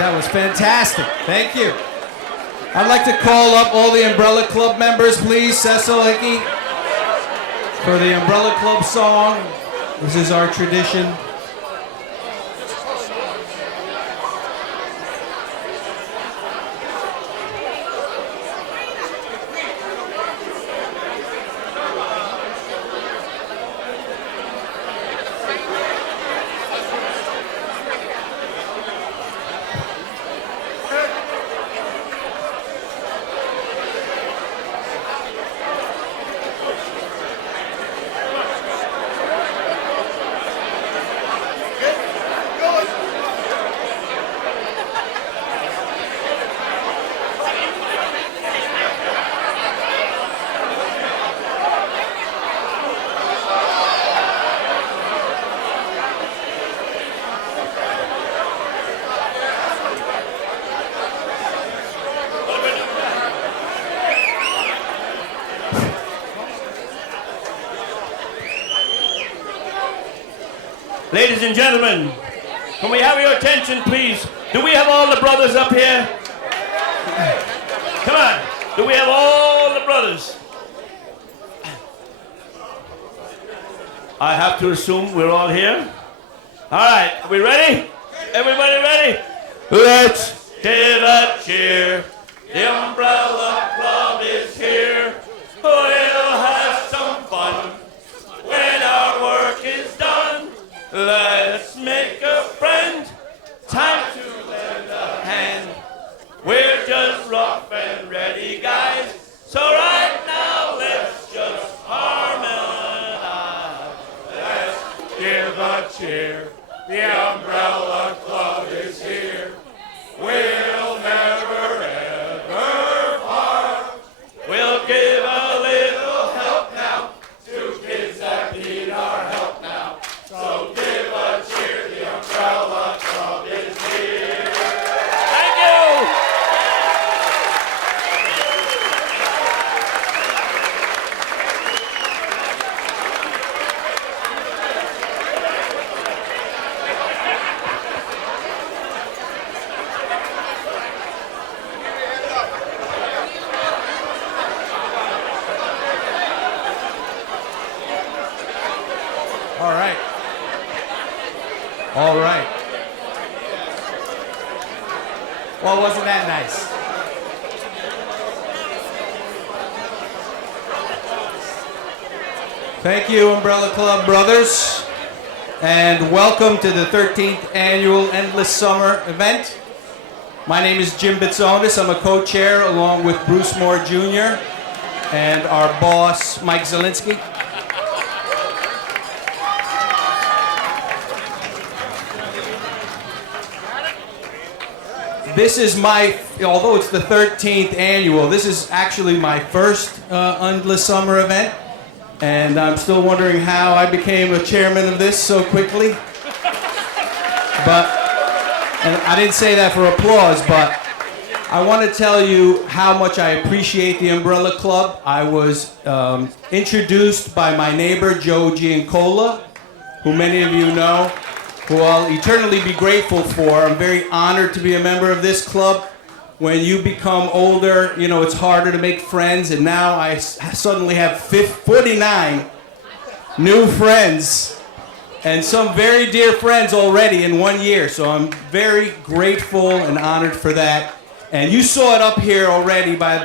That was fantastic. Thank you. I'd like to call up all the Umbrella Club members, please. Cecil Hickey for the Umbrella Club song. This is our tradition. Ladies and gentlemen, can we have your attention, please? Do we have all the brothers up here? Come on. Do we have all the brothers? I have to assume we're all here. All right, are we ready? Everybody ready? Let's give a cheer. The Umbrella Club is here. We'll have some fun when our work is done. Let's make a friend. Time to lend a hand. We're just rough and ready, guys. So right now, let's just harmonize. Let's give a cheer. The Umbrella Club is here. We'll never ever part. We'll give a little help now to kids that need our help now. So give a cheer, the Umbrella Club is here. Thank you. All right. All right. Well, wasn't that nice? Thank you, Umbrella Club brothers, and welcome to the 13th annual Endless Summer event. My name is Jim Bitsonis. I'm a co-chair along with Bruce Moore Jr. and our boss, Mike Zielinski. This is although it's the 13th annual, this is actually my first Endless Summer event. And I'm still wondering how I became a chairman of this so quickly. And I didn't say that for applause, but I want to tell you how much I appreciate the Umbrella Club. I was introduced by my neighbor, Joe Giancola, who many of you know, who I'll eternally be grateful for. I'm very honored to be a member of this club. When you become older, you know, it's harder to make friends, and now I suddenly have 49 new friends, and some very dear friends already in 1 year, so I'm very grateful and honored for that. And you saw it up here already by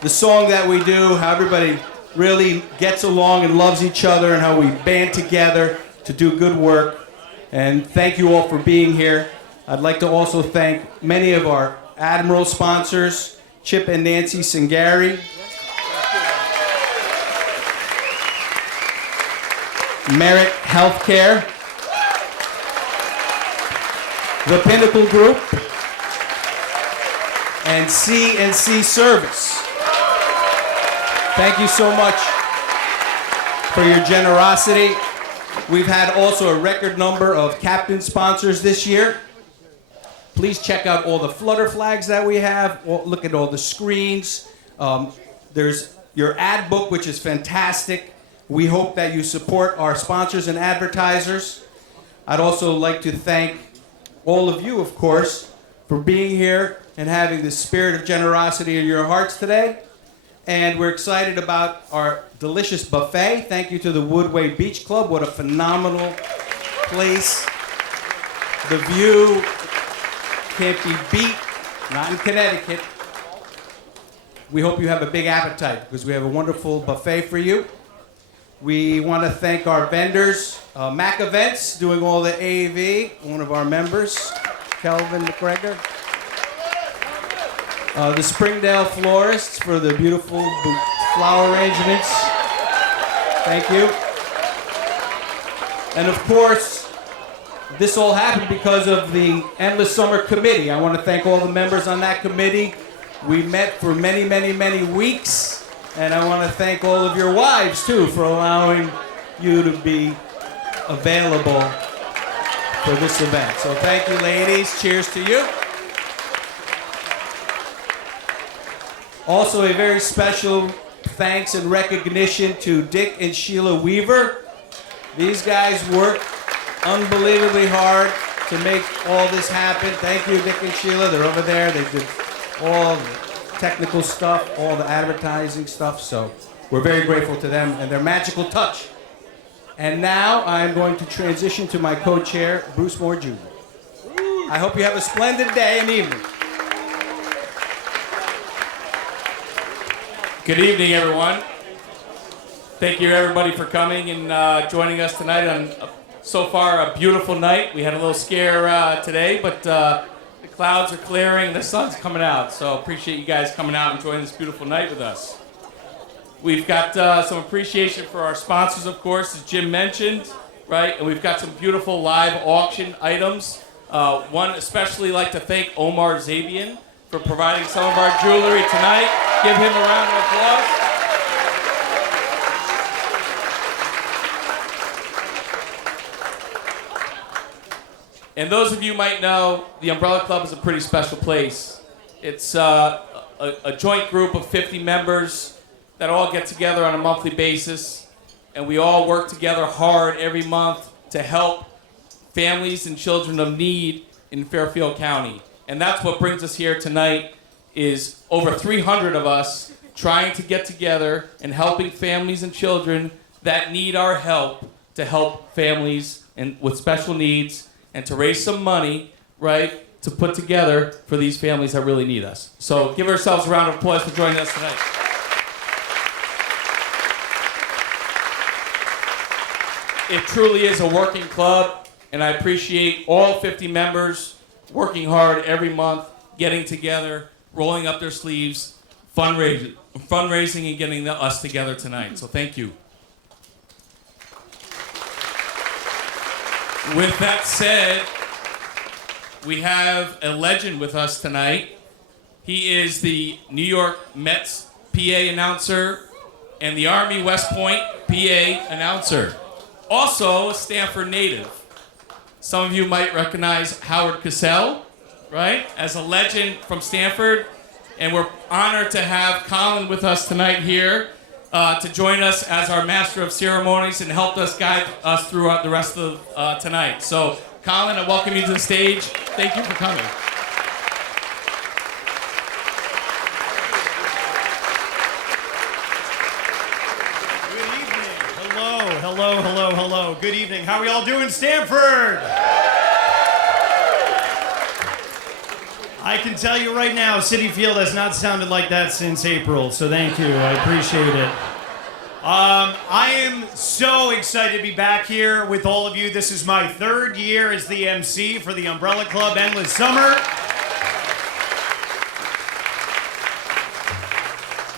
the song that we do, how everybody really gets along and loves each other, and how we band together to do good work. And thank you all for being here. I'd like to also thank many of our Admiral sponsors, Chip and Nancy Singari, Merit Healthcare, The Pinnacle Group, and C&C Service. Thank you so much for your generosity. We've had also a record number of captain sponsors this year. Please check out all the flutter flags that we have. Look at all the screens. There's your ad book, which is fantastic. We hope that you support our sponsors and advertisers. I'd also like to thank all of you, of course, for being here and having the spirit of generosity in your hearts today. And we're excited about our delicious buffet. Thank you to the Woodway Beach Club. What a phenomenal place. The view can't be beat, not in Connecticut. We hope you have a big appetite because we have a wonderful buffet for you. We want to thank our vendors, Mac Events, doing all the AV, one of our members, Kelvin McGregor. The Springdale Florists for the beautiful flower arrangements. Thank you. And of course, this all happened because of the Endless Summer Committee. I want to thank all the members on that committee. We met for many, many, many weeks. And I want to thank all of your wives, too, for allowing you to be available for this event. So thank you, ladies. Cheers to you. Also, a very special thanks and recognition to Dick and Sheila Weaver. These guys worked unbelievably hard to make all this happen. Thank you, Dick and Sheila. They're over there. They did all the technical stuff, all the advertising stuff. So we're very grateful to them and their magical touch. And now I'm going to transition to my co-chair, Bruce Moore Jr. I hope you have a splendid day and evening. Good evening, everyone. Thank you, everybody, for coming and joining us tonight on so far a beautiful night. We had a little scare today, but the clouds are clearing, the sun's coming out. So appreciate you guys coming out and enjoying this beautiful night with us. We've got some appreciation for our sponsors, of course, as Jim mentioned, right? And we've got some beautiful live auction items. One especially like to thank Omar Zabian for providing some of our jewelry tonight. Give him a round of applause. And those of you might know, the Umbrella Club is a pretty special place. It's a joint group of 50 members that all get together on a monthly basis, and we all work together hard every month to help families and children of need in Fairfield County. And that's what brings us here tonight, is over 300 of us trying to get together and helping families and children that need our help to help families and with special needs and to raise some money, right, to put together for these families that really need us. So give ourselves a round of applause for joining us tonight. It truly is a working club, and I appreciate all 50 members working hard every month, getting together, rolling up their sleeves, fundraising and getting us together tonight. So thank you. With that said, we have a legend with us tonight. He is the New York Mets PA announcer and the Army West Point PA announcer. Also a Stamford native. Some of you might recognize Howard Cosell, right, as a legend from Stamford. And we're honored to have Colin with us tonight here to join us as our Master of Ceremonies and help us guide us throughout the rest of tonight. So, Colin, I welcome you to the stage. Thank you for coming. Good evening. Hello. Good evening. How are we all doing, Stamford? I can tell you right now, Citi Field has not sounded like that since April, so thank you. I appreciate it. I am so excited to be back here with all of you. This is my third year as the MC for the Umbrella Club Endless Summer.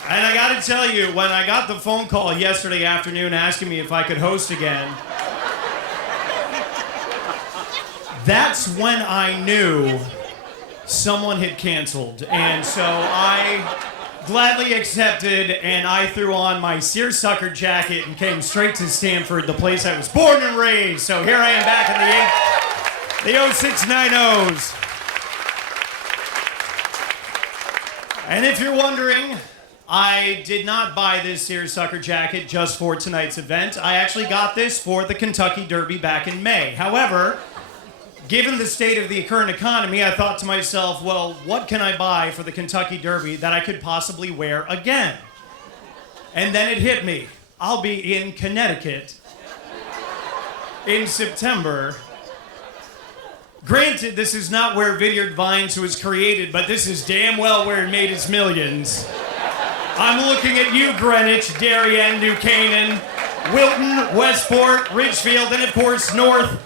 And I gotta tell you, when I got the phone call yesterday afternoon asking me if I could host again, that's when I knew someone had canceled. And so I gladly accepted, and I threw on my seersucker jacket and came straight to Stamford, the place I was born and raised. So here I am back in the 0690s. And if you're wondering, I did not buy this seersucker jacket just for tonight's event. I actually got this for the Kentucky Derby back in May. However, given the state of the current economy, I thought to myself, well, what can I buy for the Kentucky Derby that I could possibly wear again? And then it hit me. I'll be in Connecticut in September. Granted, this is not where Vineyard Vines was created, but this is damn well where it made its millions. I'm looking at you, Greenwich, Darien, New Canaan, Wilton, Westport, Ridgefield, and of course, North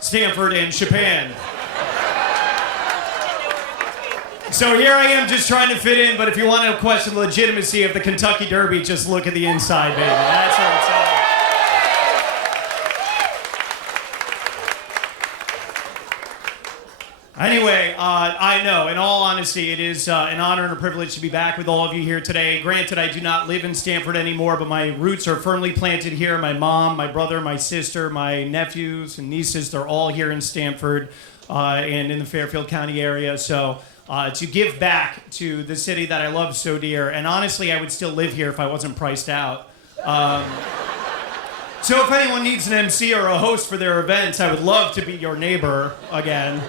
Stamford and Chapin. So here I am just trying to fit in, but if you want to question the legitimacy of the Kentucky Derby, just look at the inside, baby. That's what it's all. Anyway, I know, in all honesty, it is an honor and a privilege to be back with all of you here today. Granted, I do not live in Stamford anymore, but my roots are firmly planted here. My mom, my brother, my sister, my nephews and nieces, they're all here in Stamford and in the Fairfield County area. So to give back to the city that I love so dear, and honestly, I would still live here if I wasn't priced out. So if anyone needs an MC or a host for their events, I would love to be your neighbor again.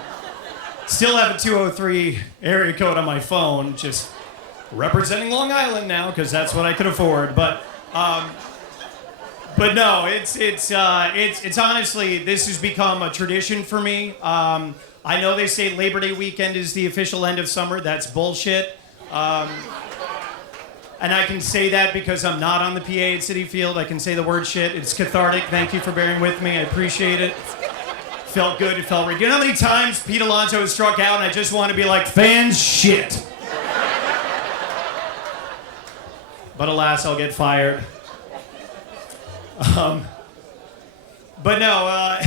Still have a 203 area code on my phone, just representing Long Island now, because that's what I could afford. But no, it's honestly, this has become a tradition for me. I know they say Labor Day weekend is the official end of summer. That's bullshit. And I can say that because I'm not on the PA at Citi Field. I can say the word shit. It's cathartic. Thank you for bearing with me. I appreciate it. Felt good, it felt right. You know how many times Pete Alonso has struck out and I just want to be like, fans shit. But alas, I'll get fired. But no,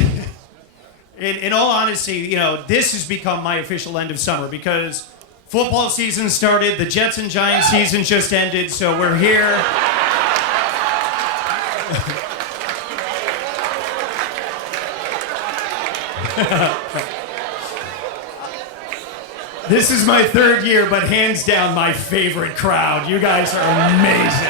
in all honesty, you know, this has become my official end of summer because football season started, the Jets and Giants season just ended, so we're here. This is my third year, but hands down my favorite crowd. You guys are amazing.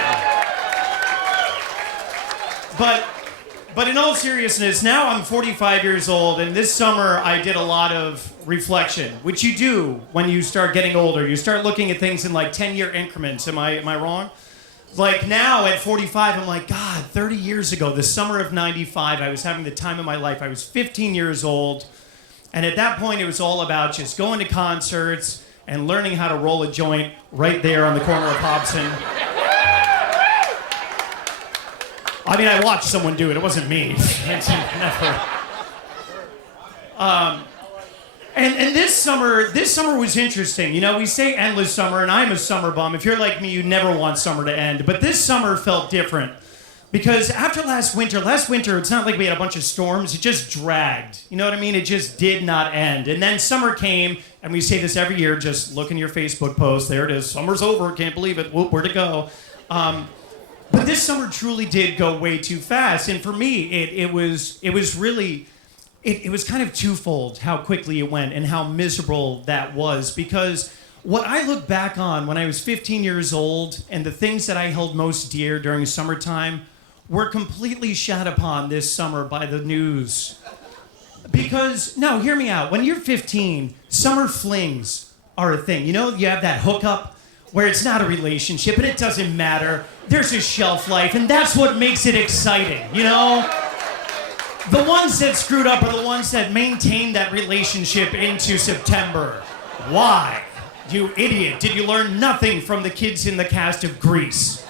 But in all seriousness, now I'm 45 years old, and this summer I did a lot of reflection, which you do when you start getting older. You start looking at things in like 10-year increments. Am I wrong? Like now at 45, I'm like, God, 30 years ago, the summer of 95, I was having the time of my life. I was 15 years old. And at that point, it was all about just going to concerts and learning how to roll a joint right there on the corner of Hobson. I mean, I watched someone do it. It wasn't me. Never. And this summer was interesting. You know, we say endless summer, and I'm a summer bum. If you're like me, you never want summer to end. But this summer felt different. Because after last winter, it's not like we had a bunch of storms. It just dragged. You know what I mean? It just did not end. And then summer came, and we say this every year. Just look in your Facebook post. There it is. Summer's over. Can't believe it. Whoop, where'd it go? But this summer truly did go way too fast. And for me, it was really... It was kind of twofold how quickly it went and how miserable that was. Because what I look back on when I was 15 years old and the things that I held most dear during summertime were completely shat upon this summer by the news. Because, no, hear me out. When you're 15, summer flings are a thing. You know, you have that hookup where it's not a relationship and it doesn't matter. There's a shelf life, and that's what makes it exciting, you know? The ones that screwed up are the ones that maintained that relationship into September. Why? You idiot. Did you learn nothing from the kids in the cast of Grease?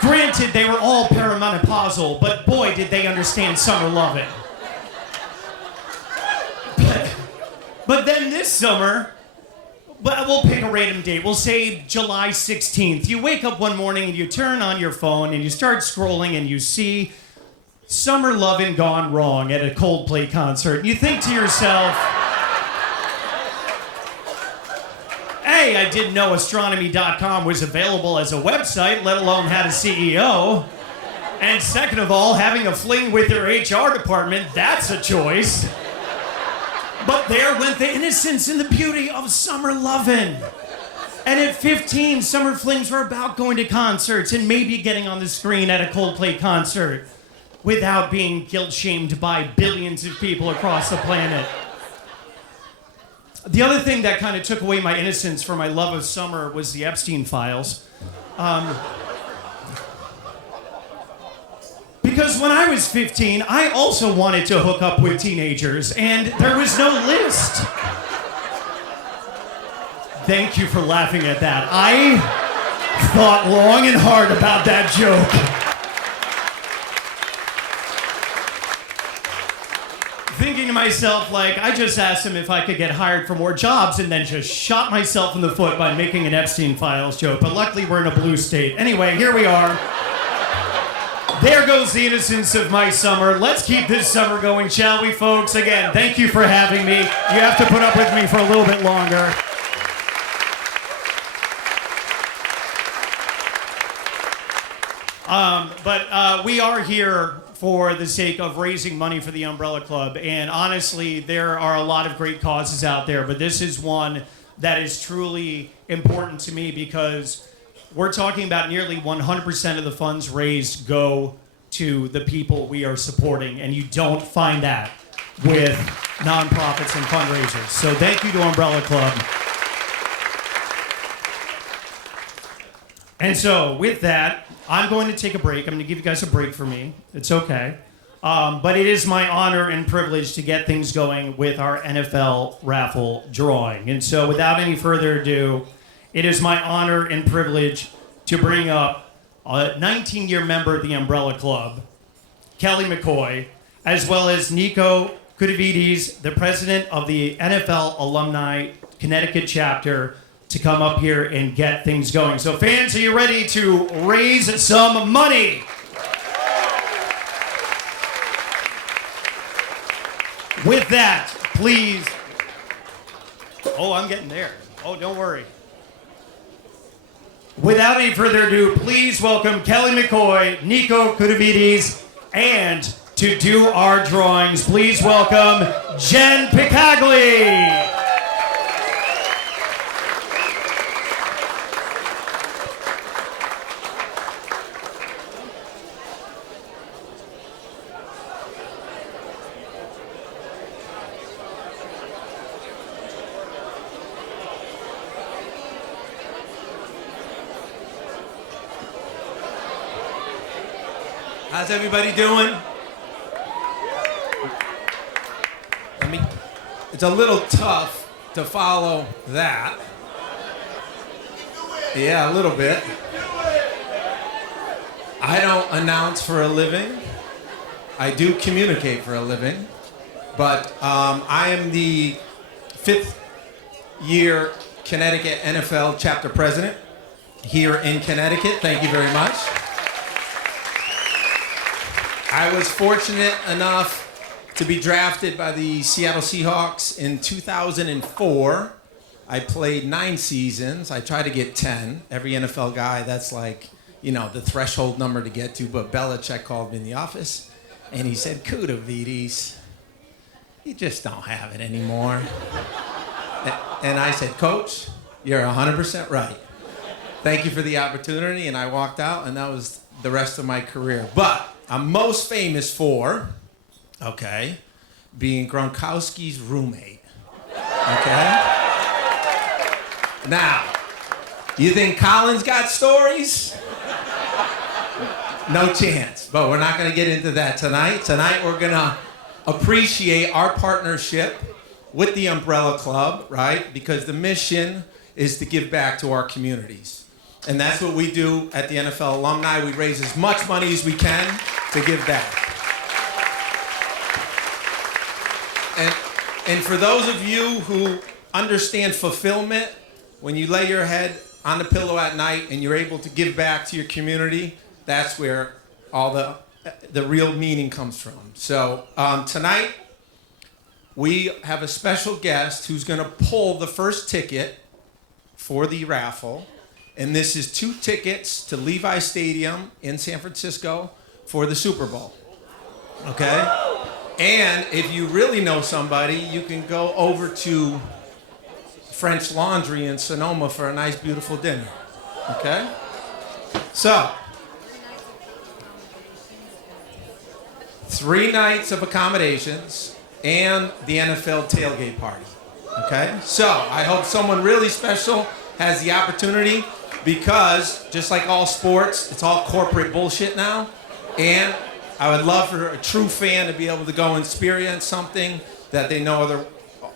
Granted, they were all perimenopausal, but boy, did they understand summer loving. But then this summer, we'll pick a random date. We'll say July 16th. You wake up one morning and you turn on your phone and you start scrolling and you see Summer Lovin' Gone Wrong at a Coldplay concert. And you think to yourself, A, I didn't know astronomy.com was available as a website, let alone had a CEO. And second of all, having a fling with their HR department, that's a choice. But there went the innocence and the beauty of summer lovin'. And at 15, summer flings were about going to concerts and maybe getting on the screen at a Coldplay concert. without being guilt-shamed by billions of people across the planet. The other thing that kind of took away my innocence from my love of summer was the Epstein files. Because when I was 15, I also wanted to hook up with teenagers, and there was no list. Thank you for laughing at that. I thought long and hard about that joke. Thinking to myself, like, I just asked him if I could get hired for more jobs and then just shot myself in the foot by making an Epstein Files joke. But luckily, we're in a blue state. Anyway, here we are. There goes the innocence of my summer. Let's keep this summer going, shall we, folks? Again, thank you for having me. You have to put up with me for a little bit longer. But we are here for the sake of raising money for the Umbrella Club. And honestly, there are a lot of great causes out there, but this is one that is truly important to me because we're talking about nearly 100% of the funds raised go to the people we are supporting, and you don't find that with nonprofits and fundraisers. So thank you to Umbrella Club. And so with that, I'm going to take a break. I'm going to give you guys a break for me. It's okay. But it is my honor and privilege to get things going with our NFL raffle drawing. And so without any further ado, it is my honor and privilege to bring up a 19-year member of the Umbrella Club, Kelly McCoy, as well as Nico Kudavides, the president of the NFL Alumni Connecticut chapter, to come up here and get things going. So fans, are you ready to raise some money? With that, please. Oh, I'm getting there. Oh, don't worry. Without any further ado, please welcome Kelly McCoy, Nico Kudavides, and to do our drawings, please welcome Jen Picagli. How's everybody doing? It's a little tough to follow that. Yeah, a little bit. I don't announce for a living. I do communicate for a living. But I am the 5th year Connecticut NFL chapter president here in Connecticut. Thank you very much. I was fortunate enough to be drafted by the Seattle Seahawks in 2004. I played 9 seasons. I tried to get 10. Every NFL guy, that's like, you know, the threshold number to get to. But Belichick called me in the office, and he said, Kudavides, you just don't have it anymore. And I said, Coach, you're 100% right. Thank you for the opportunity. And I walked out, and that was the rest of my career. But I'm most famous for, okay, being Gronkowski's roommate. Okay? Now, you think Colin's got stories? No chance. But we're not going to get into that tonight. Tonight we're going to appreciate our partnership with the Umbrella Club, right? Because the mission is to give back to our communities. And that's what we do at the NFL Alumni. We raise as much money as we can to give back. And for those of you who understand fulfillment, when you lay your head on the pillow at night and you're able to give back to your community, that's where all the real meaning comes from. So tonight, we have a special guest who's going to pull the first ticket for the raffle. And this is 2 tickets to Levi Stadium in San Francisco for the Super Bowl. Okay? And if you really know somebody, you can go over to French Laundry in Sonoma for a nice, beautiful dinner. Okay? So, 3 nights of accommodations, and the NFL tailgate party. Okay? So I hope someone really special has the opportunity, because just like all sports, it's all corporate bullshit now. And I would love for a true fan to be able to go and experience something that they know other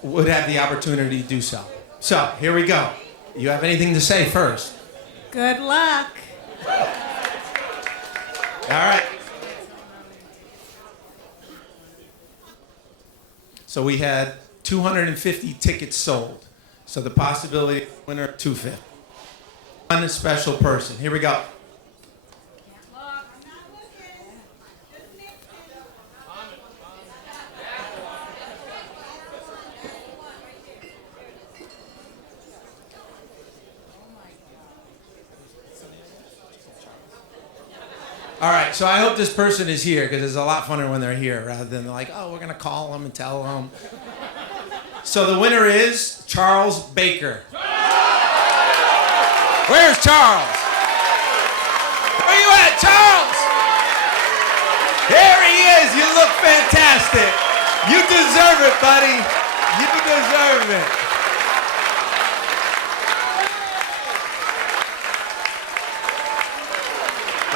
would have the opportunity to do so. So here we go. You have anything to say first? Good luck. All right. So we had 250 tickets sold. So the possibility of winner 250. One special person. Here we go. All right, so I hope this person is here, because it's a lot funner when they're here rather than like, oh, we're going to call them and tell them. So the winner is Charles Baker. Where's Charles? Where you at, Charles? There he is. You look fantastic. You deserve it, buddy. You deserve it.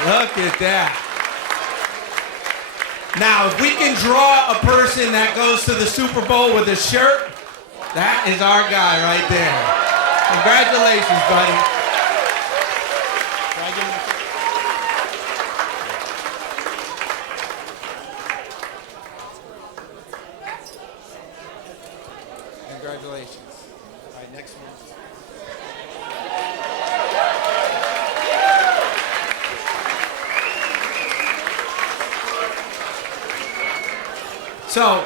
Look at that. Now, if we can draw a person that goes to the Super Bowl with a shirt, that is our guy right there. Congratulations, buddy. Congratulations. All right, next one. So,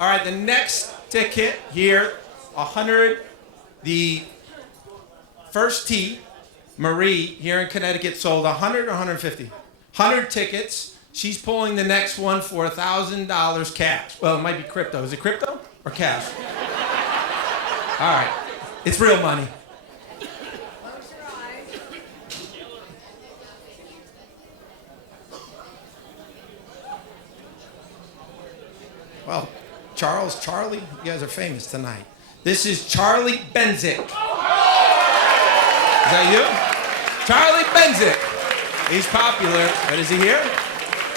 all right, the next ticket here, 100, the first tee, Marie, here in Connecticut, sold 100 or 150? 100 tickets. She's pulling the next one for $1,000 cash. Well, it might be crypto. Is it crypto or cash? All right, it's real money. Well, Charlie, you guys are famous tonight. This is Charlie Benzik. Is that you? Charlie Benzik. He's popular. But is he here?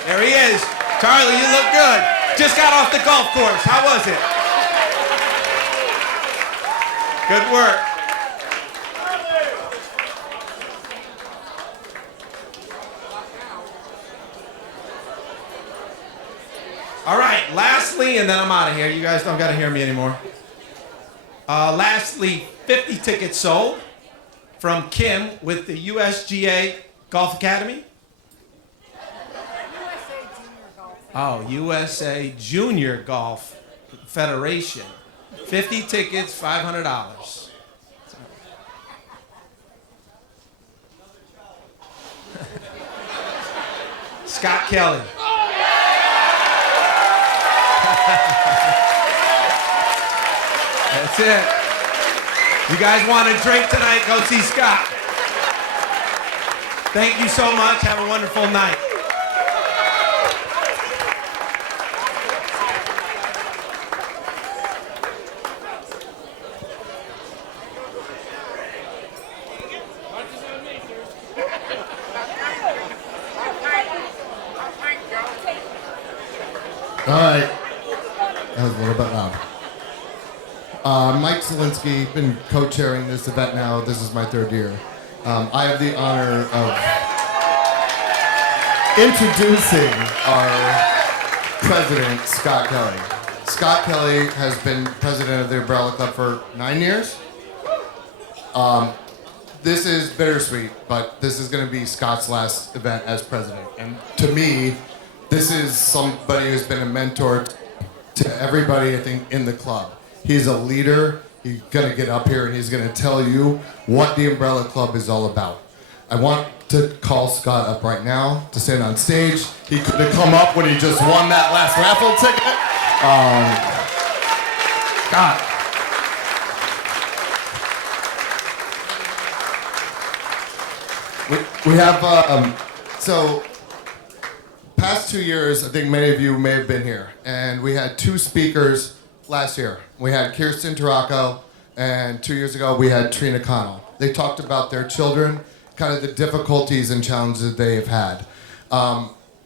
There he is. Charlie, you look good. Just got off the golf course. How was it? Good work. All right, lastly, and then I'm out of here. You guys don't got to hear me anymore. Lastly, 50 tickets sold from Kim with the USGA Golf Academy. Oh, USA Junior Golf Federation. 50 tickets, $500. Scott Kelly. That's it. You guys want a drink tonight? Go see Scott. Thank you so much. Have a wonderful night. All right. That was a little bit loud. Mike Zielinski, been co-chairing this event now. This is my 3rd year. I have the honor of introducing our president, Scott Kelly. Scott Kelly has been president of the Umbrella Club for 9 years. This is bittersweet, but this is going to be Scott's last event as president. And to me, this is somebody who's been a mentor to everybody, I think, in the club. He's a leader. He's going to get up here and he's going to tell you what the Umbrella Club is all about. I want to call Scott up right now to stand on stage. He could have come up when he just won that last raffle ticket. Scott. We have, so past 2 years, I think many of you may have been here, and we had 2 speakers last year. We had Kirsten Taracco, and 2 years ago we had Trina Connell. They talked about their children, kind of the difficulties and challenges they have had.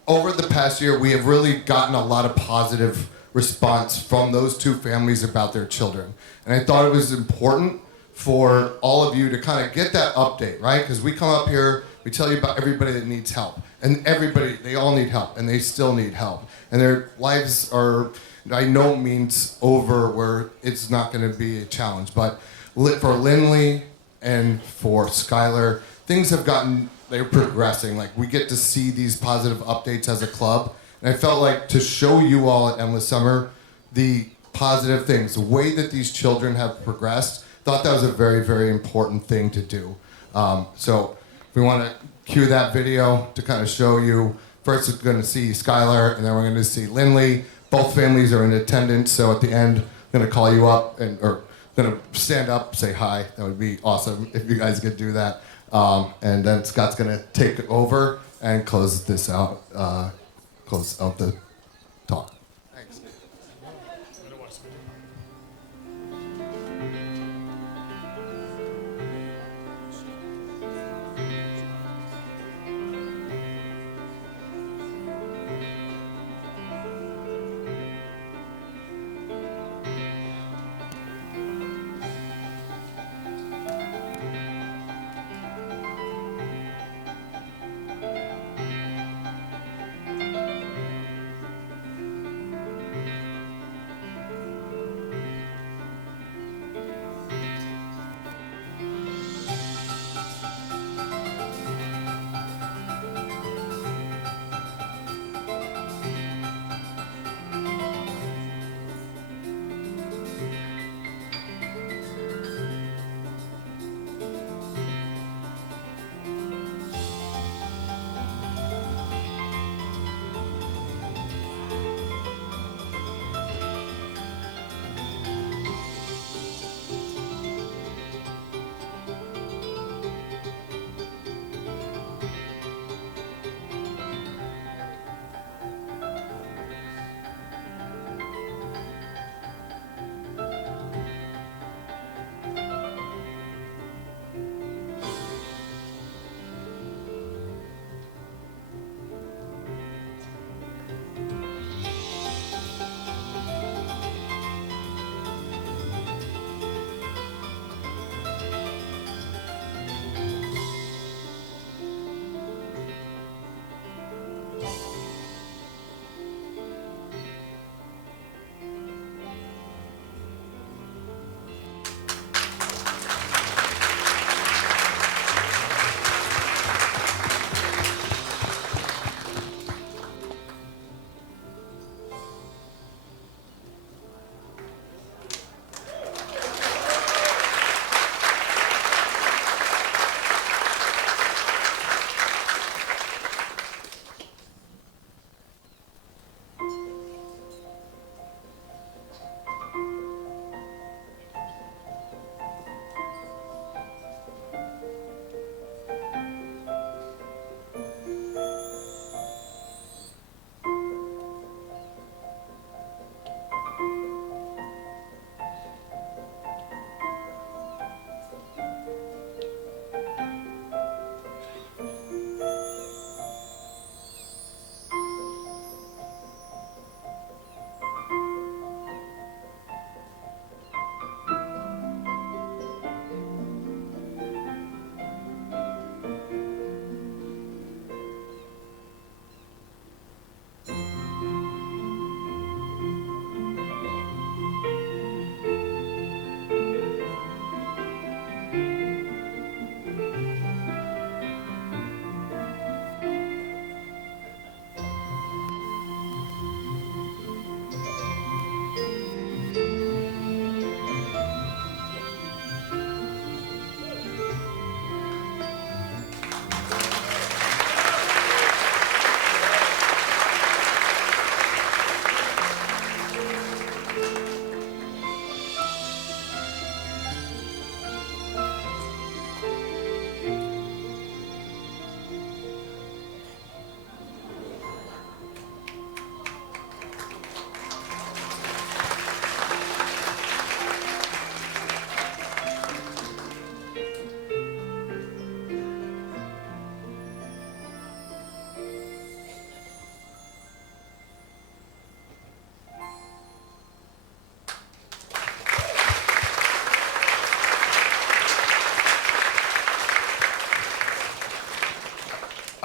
Over the past year, we have really gotten a lot of positive response from those 2 families about their children. And I thought it was important for all of you to kind of get that update, right? Because we come up here, we tell you about everybody that needs help. And everybody, they all need help, and they still need help. And their lives are, by no means over where it's not going to be a challenge. But for Lindley and for Skylar, things have gotten, they're progressing. Like, we get to see these positive updates as a club. And I felt like to show you all at Endless Summer the positive things, the way that these children have progressed, thought that was a very, very important thing to do. So we want to cue that video to kind of show you. First, we're going to see Skylar, and then we're going to see Lindley. Both families are in attendance, so at the end, I'm going to call you up, or going to stand up, say hi. That would be awesome if you guys could do that. And then Scott's going to take over and close this out, close out the talk. Thanks.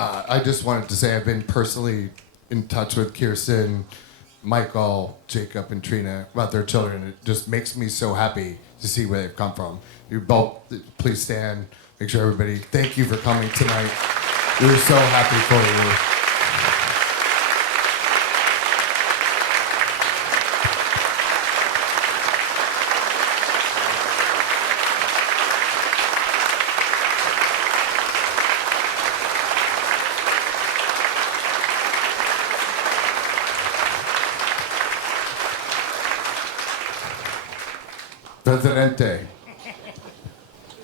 I just wanted to say I've been personally in touch with Kirsten, Michael, Jacob, and Trina about their children. It just makes me so happy to see where they've come from. You both, please stand. Make sure everybody, thank you for coming tonight. We're so happy for you. Presidente.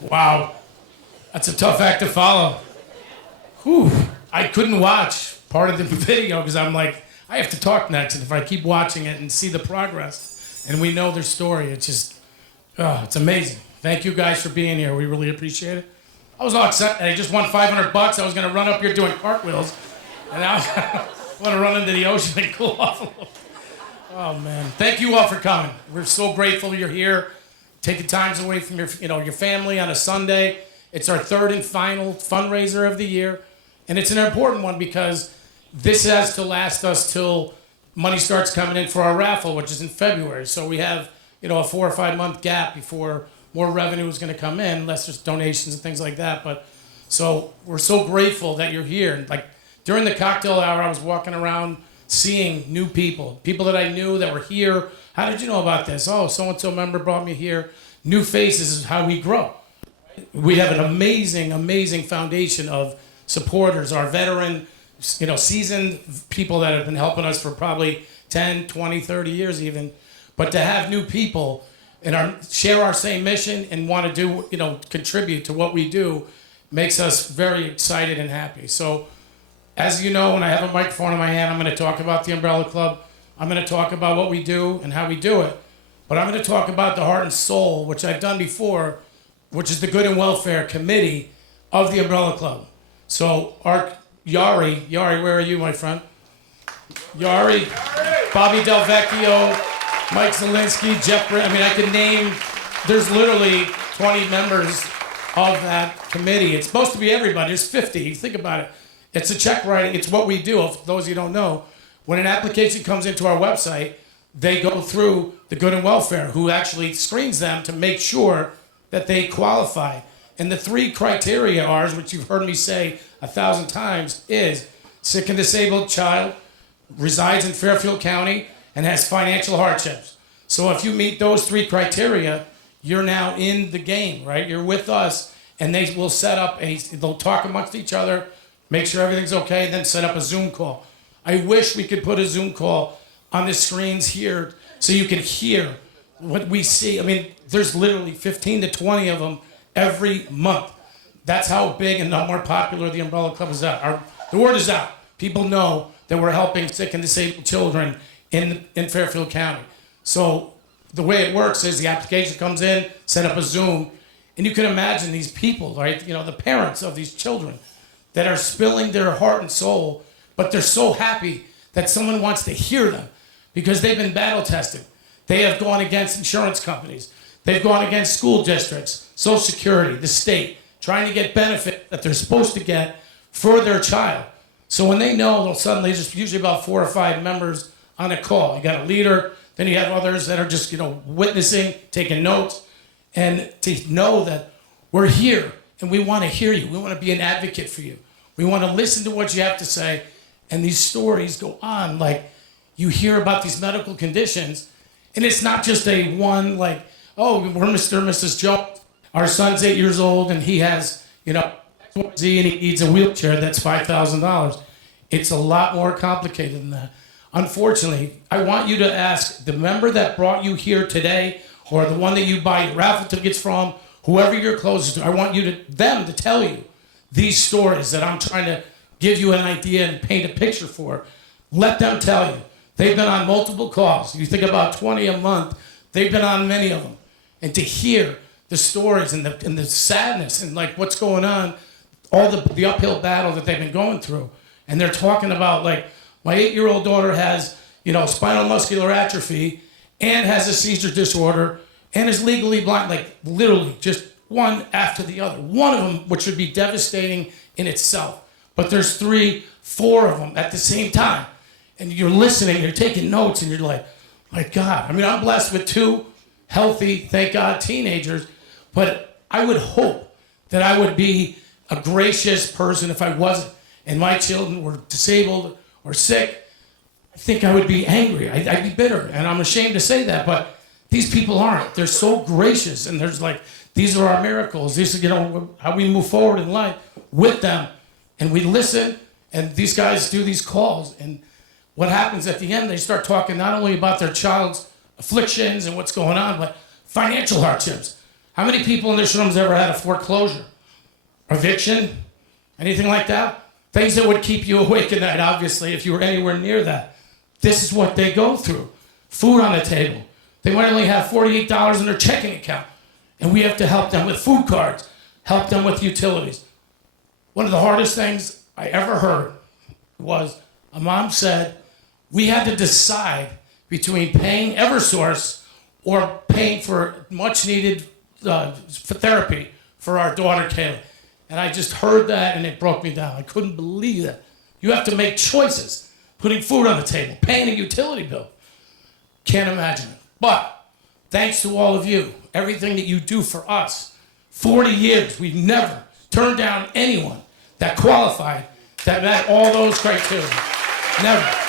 Wow, that's a tough act to follow. Whew. I couldn't watch part of the video because I'm like, I have to talk next, and if I keep watching it and see the progress, and we know their story, it's just, it's amazing. Thank you guys for being here. We really appreciate it. I was all excited. I just won $500. I was gonna run up here doing cartwheels, and now I want to run into the ocean and cool off a little. Oh man, thank you all for coming. We're so grateful you're here. Taking times away from your family on a Sunday. It's our third and final fundraiser of the year. And it's an important one because this has to last us till money starts coming in for our raffle, which is in February. So we have, a 4 or 5 month gap before more revenue is gonna come in, unless there's donations and things like that. But so we're so grateful that you're here. Like during the cocktail hour, I was walking around seeing new people that I knew that were here. How did you know about this? Oh, so-and-so member brought me here. New faces is how we grow. We have an amazing, amazing foundation of supporters, our veteran, seasoned people that have been helping us for probably 10, 20, 30 years even. But to have new people and share our same mission and want to do, contribute to what we do makes us very excited and happy. So as you know, when I have a microphone in my hand, I'm going to talk about the Umbrella Club. I'm going to talk about what we do and how we do it. But I'm going to talk about the heart and soul, which I've done before, which is the Good and Welfare Committee of the Umbrella Club. So our Yari, where are you, my friend? Yari, Bobby Del Vecchio, Mike Zielinski, Jeff, I could name, there's literally 20 members of that committee. It's supposed to be everybody, there's 50, you think about it. It's a check writing, it's what we do, for those of you who don't know. When an application comes into our website, they go through the Good and Welfare, who actually screens them to make sure that they qualify. And the 3 criteria are, which you've heard me say 1,000 times, is sick and disabled child, resides in Fairfield County, and has financial hardships. So if you meet those 3 criteria, you're now in the game, right? You're with us, and they will set up they'll talk amongst each other, make sure everything's okay, and then set up a Zoom call. I wish we could put a Zoom call on the screens here so you can hear what we see. There's literally 15 to 20 of them every month. That's how big and how more popular the Umbrella Club is out. The word is out. People know that we're helping sick and disabled children in Fairfield County. So the way it works is the application comes in, set up a Zoom, and you can imagine these people, right? The parents of these children that are spilling their heart and soul, but they're so happy that someone wants to hear them because they've been battle tested. They have gone against insurance companies. They've gone against school districts, Social Security, the state, trying to get benefit that they're supposed to get for their child. So when they know, they'll suddenly, just usually about 4 or 5 members on a call. You got a leader, then you have others that are just, witnessing, taking notes, and to know that we're here and we want to hear you. We want to be an advocate for you. We want to listen to what you have to say. And these stories go on, like you hear about these medical conditions, and it's not just a one like, oh, we're Mr. and Mrs. Jones. Our son's 8 years old and he has, XYZ and he needs a wheelchair that's $5,000. It's a lot more complicated than that. Unfortunately, I want you to ask the member that brought you here today or the one that you buy your raffle tickets from, whoever you're closest to, I want them to tell you these stories that I'm trying to give you an idea and paint a picture for. Let them tell you. They've been on multiple calls. You think about 20 a month. They've been on many of them. And to hear the stories and the sadness and like what's going on, all the uphill battle that they've been going through. And they're talking about like, my 8-year-old daughter has, spinal muscular atrophy and has a seizure disorder and is legally blind, like literally just one after the other. One of them, which would be devastating in itself. but there's 3, 4 of them at the same time. And you're listening, you're taking notes, and you're like, my God. I mean, I'm blessed with 2 healthy, thank God, teenagers, but I would hope that I would be a gracious person if I wasn't, and my children were disabled or sick. I think I would be angry. I'd be bitter, and I'm ashamed to say that, but these people aren't. They're so gracious, and there's like, these are our miracles. These are, you know, how we move forward in life with them, and we listen, and these guys do these calls, and what happens at the end, they start talking not only about their child's afflictions and what's going on, but financial hardships. How many people in this room has ever had a foreclosure, eviction, anything like that? Things that would keep you awake at night, obviously, if you were anywhere near that. This is what they go through. Food on the table. They might only have $48 in their checking account, and we have to help them with food cards, help them with utilities. One of the hardest things I ever heard was a mom said, we had to decide between paying Eversource or paying for much needed for therapy for our daughter Kayla. And I just heard that and it broke me down. I couldn't believe that. You have to make choices, putting food on the table, paying a utility bill. Can't imagine it. But thanks to all of you, everything that you do for us, 40 years, we've never turned down anyone that qualified, that met all those criteria. Never.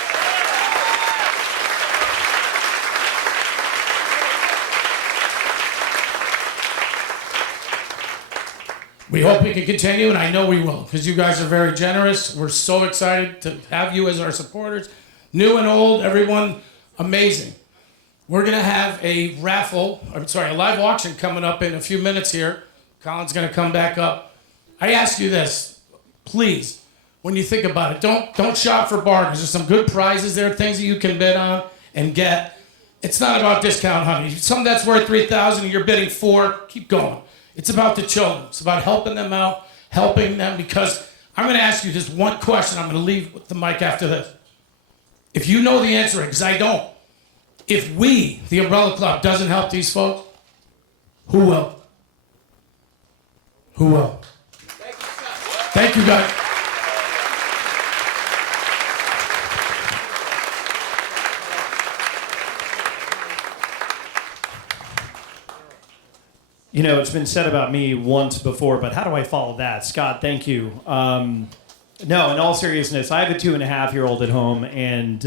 We hope we can continue, and I know we will, because you guys are very generous. We're so excited to have you as our supporters. New and old, everyone, amazing. We're going to have a a live auction coming up in a few minutes here. Colin's going to come back up. I ask you this, please, when you think about it, don't shop for bargains. There's some good prizes there, things that you can bid on and get. It's not about discount honey. Something that's worth $3,000 and you're bidding $4,000, keep going. It's about the children. It's about helping them out, helping them, because I'm going to ask you just one question. I'm going to leave with the mic after this. If you know the answer, because I don't, if we, the Umbrella Club, doesn't help these folks, who will? Who will? Thank you, guys. You know, it's been said about me once before, but how do I follow that? Scott, thank you. No, in all seriousness, I have a 2.5-year-old at home, and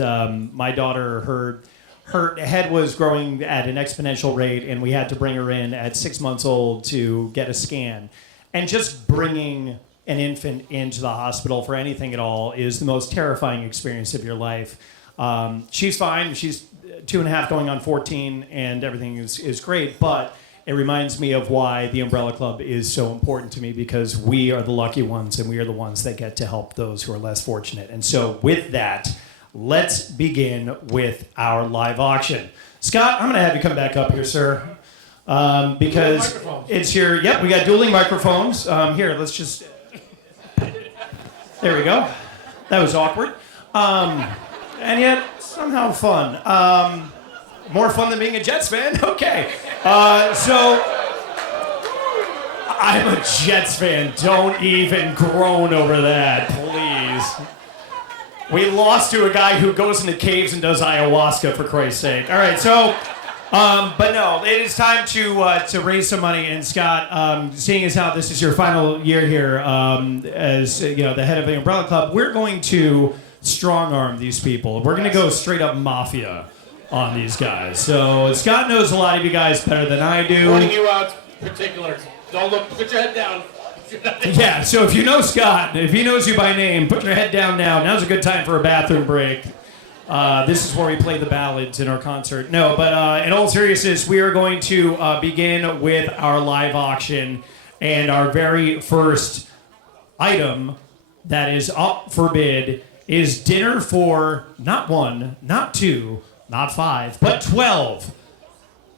my daughter, her head was growing at an exponential rate, and we had to bring her in at 6 months old to get a scan. And just bringing an infant into the hospital for anything at all is the most terrifying experience of your life. She's fine. She's 2.5 going on 14, and everything is great, but it reminds me of why the Umbrella Club is so important to me, because we are the lucky ones and we are the ones that get to help those who are less fortunate. And so with that, let's begin with our live auction. Scott, I'm going to have you come back up here, sir, because it's your, we got dueling microphones. Here, let's just, there we go. That was awkward. And yet somehow fun. More fun than being a Jets fan? Okay. So, I'm a Jets fan. Don't even groan over that, please. We lost to a guy who goes into caves and does ayahuasca, for Christ's sake. All right, so, but no, it is time to raise some money. And Scott, seeing as how this is your final year here as you know the head of the Umbrella Club, we're going to strong arm these people. We're going to go straight up mafia on these guys. So Scott knows a lot of you guys better than I do. Warning you out, particulars. Don't look. Put your head down. Yeah. So if you know Scott, if he knows you by name, put your head down now. Now's a good time for a bathroom break. This is where we play the ballads in our concert. No, but in all seriousness, we are going to begin with our live auction, and our very first item that is up for bid is dinner for not 1, not 2, not 5, but 12.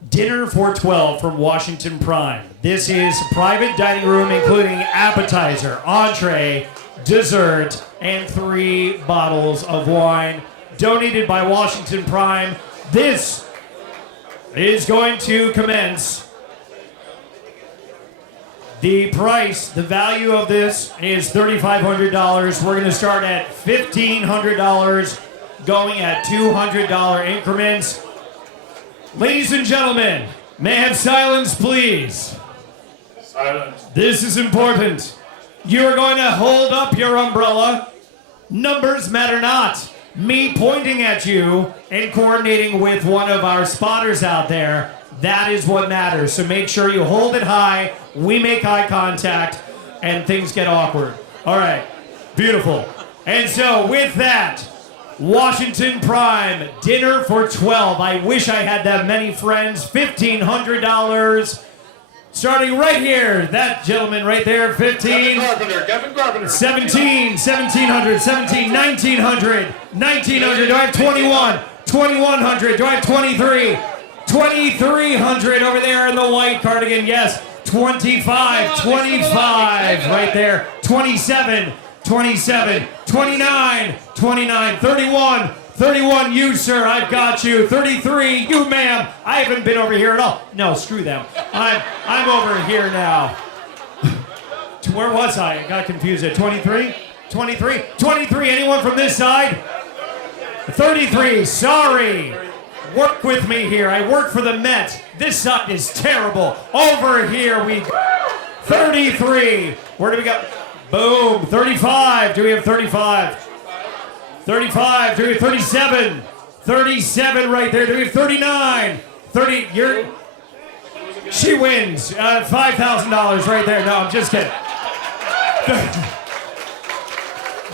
Dinner for 12 from Washington Prime. This is private dining room including appetizer, entree, dessert, and 3 bottles of wine. Donated by Washington Prime. This is going to commence The price, the value of this is $3,500. We're going to start at $1,500, going at $200 increments. Ladies and gentlemen, may I have silence, please? Silence. This is important. You are going to hold up your umbrella. Numbers matter not. Me pointing at you and coordinating with one of our spotters out there, that is what matters. So make sure you hold it high, we make eye contact, and things get awkward. All right, beautiful. And so with that, Washington Prime, dinner for 12. I wish I had that many friends. $1,500. Starting right here, that gentleman right there, 15. Kevin Carpenter. 17, 1700, 17, 1900, 1900. Do I have 21? 2100. Do I have 23? 2300 over there in the white cardigan. Yes. 25, 25 right there. 27, 27, 29, 29, 31. 31, you, sir, I've got you. 33, you, ma'am. I haven't been over here at all. No, screw them. I'm over here now. Where was I? I got confused at 23? 23? 23, anyone from this side? 33, sorry. Work with me here. I work for the Met. This side is terrible. Over here we go. 33. Where do we go? Boom. 35. Do we have 35? 35, do we have 37? 37 right there. Do we have 39? 30, she wins. $5,000 right there. No, I'm just kidding.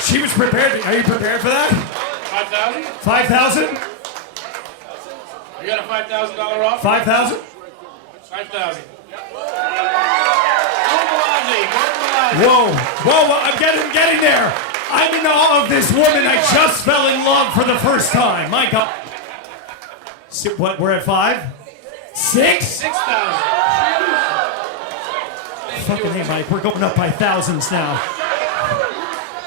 She was prepared. Are you prepared for that? 5,000? 5,000? You got a $5,000 off? 5,000? 5,000. Whoa, I'm getting there. I'm in awe of this woman. I just fell in love for the first time. My God. What, we're at 5? 6? 6,000. Fucking hey, Mike, we're going up by thousands now.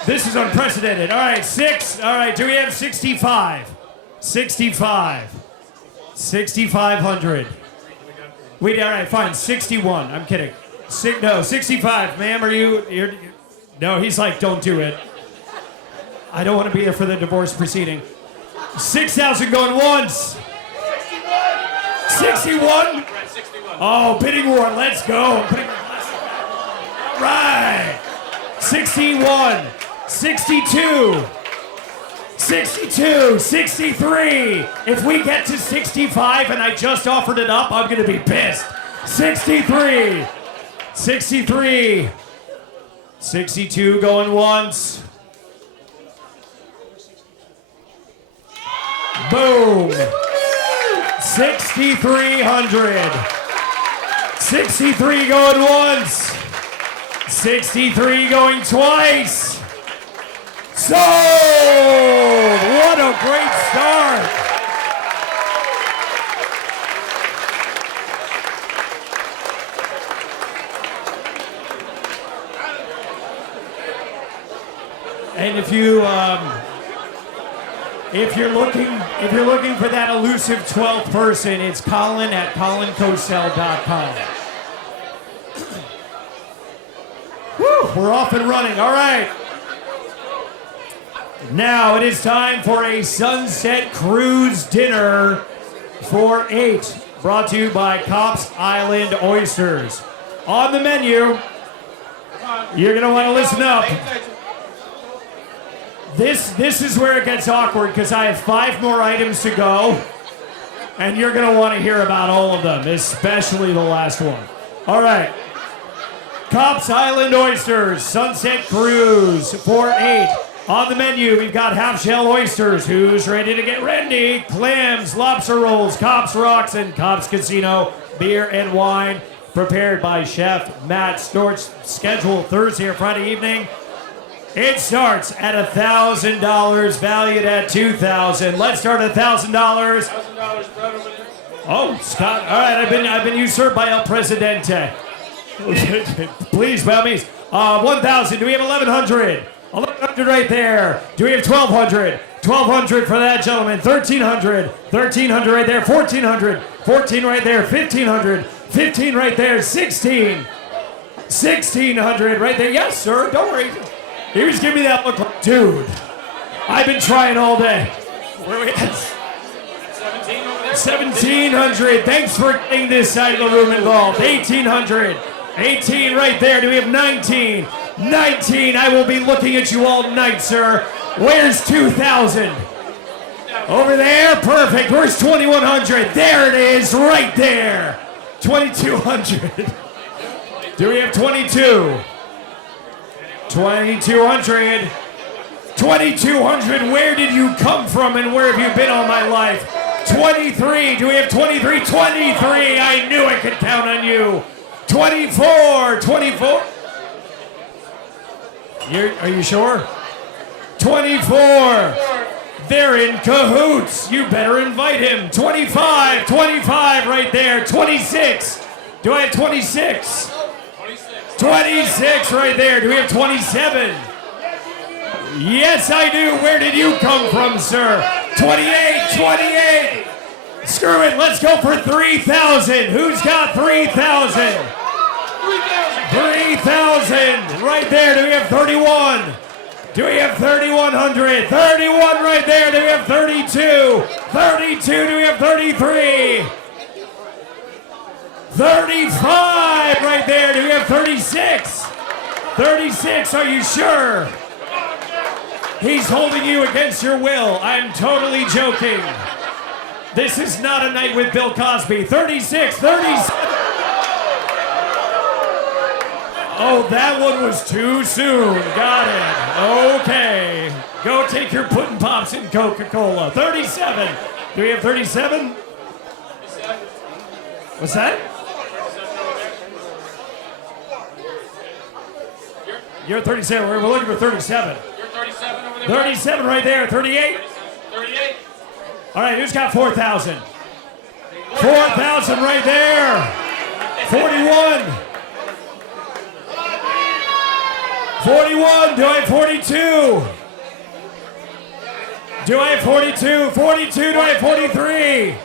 This is unprecedented. All right, 6. All right, do we have 65? 65. 6,500. All right, fine. 61. I'm kidding. 65. Ma'am, you're no, he's like, don't do it. I don't want to be there for the divorce proceeding. 6,000 going once. 61? Oh, bidding war. Let's go. All right. 61. 62. 62. 63. If we get to 65 and I just offered it up, I'm going to be pissed. 63. 63. 62 going once. Boom. 6,300. 63 going once. 63 going twice. Sold! What a great start. And if you're looking for that elusive 12th person, it's Colin at ColinCosell.com. Woo, we're off and running. All right. Now it is time for a Sunset Cruise dinner for 8, brought to you by Cops Island Oysters. On the menu, you're going to want to listen up. This is where it gets awkward because I have 5 more items to go, and you're going to want to hear about all of them, especially the last one. All right. Cops Island Oysters, Sunset Cruise for 8. On the menu, we've got half-shell oysters. Who's ready to get randy? Clams, lobster rolls, Cops Rocks, and Cops Casino beer and wine. Prepared by Chef Matt Storch. Scheduled Thursday or Friday evening. It starts at $1,000, valued at $2,000. Let's start at $1,000. $1,000. Oh, Scott. All right, I've been usurped by El Presidente. Please, by all means. 1,000. Do we have 1,100? 1,100 right there. Do we have 1,200? 1,200 for that gentleman. 1,300. 1,300 right there. 1,400. 14 right there. 1,500. 15 right there. 16. 1,600 right there. Yes, sir. Don't worry. You just give me that look. Dude, I've been trying all day. Where are we at? 1,700. Thanks for getting this side of the room involved. 1,800. 18 right there. Do we have 19? 19. I will be looking at you all night, sir. Where's 2,000? Over there. Perfect. Where's 2,100? There it is. Right there. 2,200. Do we have 22? 2,200. 2,200. Where did you come from and where have you been all my life? 23. Do we have 23? 23. I knew I could count on you. 24. 24. Are you sure? 24. They're in cahoots. You better invite him. 25. 25 right there. 26. Do I have 26? 26 right there. Do we have 27? Yes, I do. Where did you come from, sir? 28. 28. Screw it. Let's go for 3,000. Who's got 3,000? 3,000 right there. Do we have 31? Do we have 3,100? 31 right there. Do we have 32? 32. Do we have 33? 35 right there. Do we have 36? 36. Are you sure? He's holding you against your will. I'm totally joking. This is not a night with Bill Cosby. 36, 37. Oh, that one was too soon. Got it. Okay. Go take your Puddin' Pops and Coca-Cola. 37. Do we have 37? What's that? You're 37. We're looking for 37. You're 37 over there. 37 right there. 38. 38. All right, who's got 4,000? 4,000 right there. 41. 41. Do I have 42? Do I have 42? 42. Do I have 43?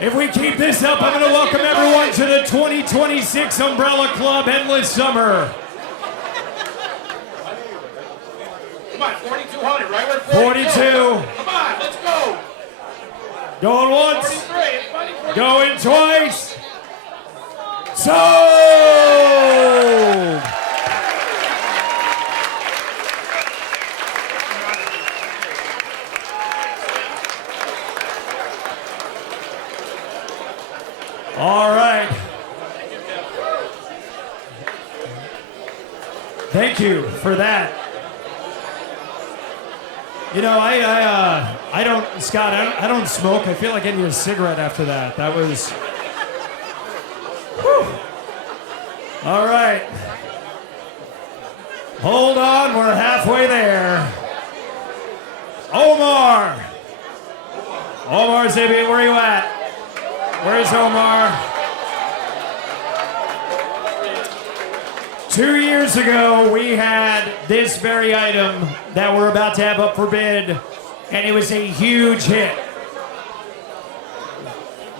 If we keep this up, I'm going to welcome everyone to the 2026 Umbrella Club Endless Summer. Come on, 4,200, right? We're 42. Come on, let's go. Going once. 43. Everybody, 43. Going twice. Sold! All right. Thank you for that. You know, I don't, Scott, I don't smoke. I feel like I need a cigarette after that. That was, whew. All right. Hold on, we're halfway there. Omar. Omar Zabi, where are you at? Where's Omar? 2 years ago, we had this very item that we're about to have up for bid, and it was a huge hit.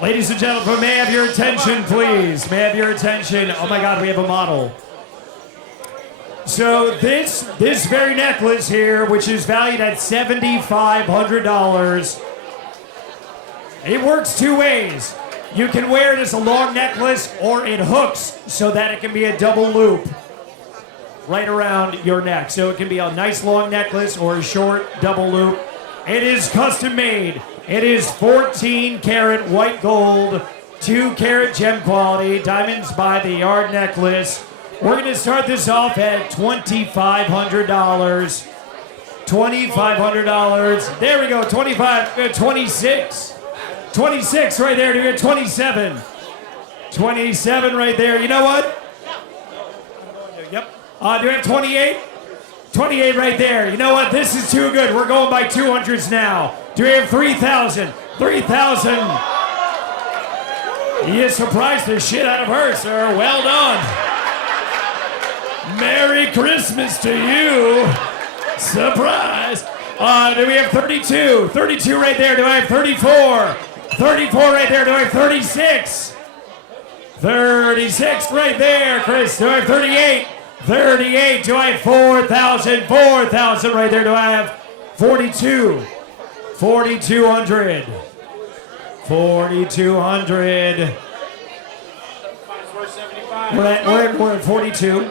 Ladies and gentlemen, may I have your attention, please? May I have your attention? Oh my God, we have a model. So this very necklace here, which is valued at $7,500, it works two ways. You can wear it as a long necklace, or it hooks so that it can be a double loop right around your neck. So it can be a nice long necklace or a short double loop. It is custom made. It is 14 karat white gold, 2 karat gem quality, diamonds by the yard necklace. We're going to start this off at $2,500. $2,500. There we go. 26. 26 right there. Do we have 27? 27 right there. You know what? Yep. Do we have 28? 28 right there. You know what? This is too good. We're going by 200s now. Do we have 3,000? 3,000. You surprised the shit out of her, sir. Well done. Merry Christmas to you. Surprise. Do we have 32? 32 right there. Do I have 34? 34 right there. Do I have 36? 36 right there, Chris. Do I have 38? 38. Do I have 4,000? 4,000 right there. Do I have 42? 4,200. 4,200. We're at 42.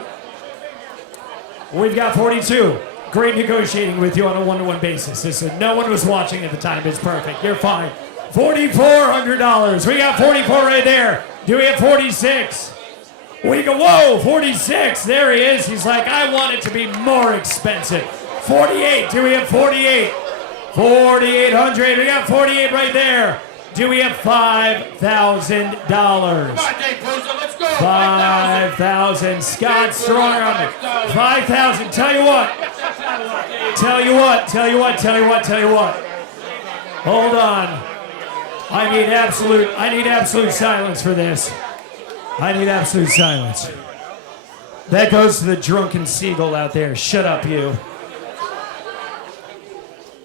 We've got 42. Great negotiating with you on a one-to-one basis. Listen, no one was watching at the time. It's perfect. You're fine. $4,400. We got 44 right there. Do we have 46? We go, whoa, 46. There he is. He's like, I want it to be more expensive. 48. Do we have 48? 4,800. We got 48 right there. Do we have $5,000? Let's go. 5,000. Scott Strong on it. 5,000. Tell you what. Hold on. I need absolute silence for this. I need absolute silence. That goes to the drunken seagull out there. Shut up, you.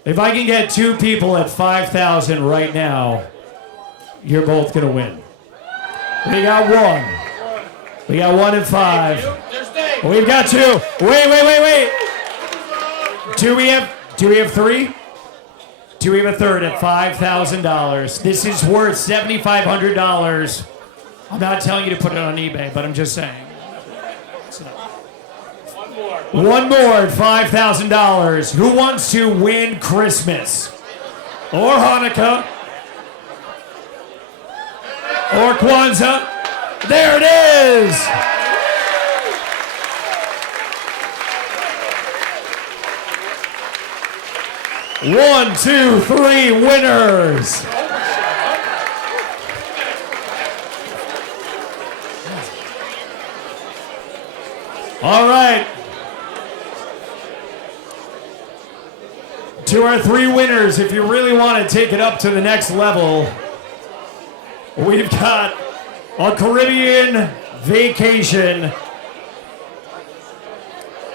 If I can get two people at 5,000 right now, you're both gonna win. We got one. We got one at 5. We've got 2. Wait. Do we have 3? Do we have a third at $5,000? This is worth $7,500. I'm not telling you to put it on eBay, but I'm just saying. One more at $5,000. Who wants to win Christmas? Or Hanukkah? Or Kwanzaa? There it is! One, two, 3 winners. All right. To our 3 winners, if you really want to take it up to the next level, we've got a Caribbean vacation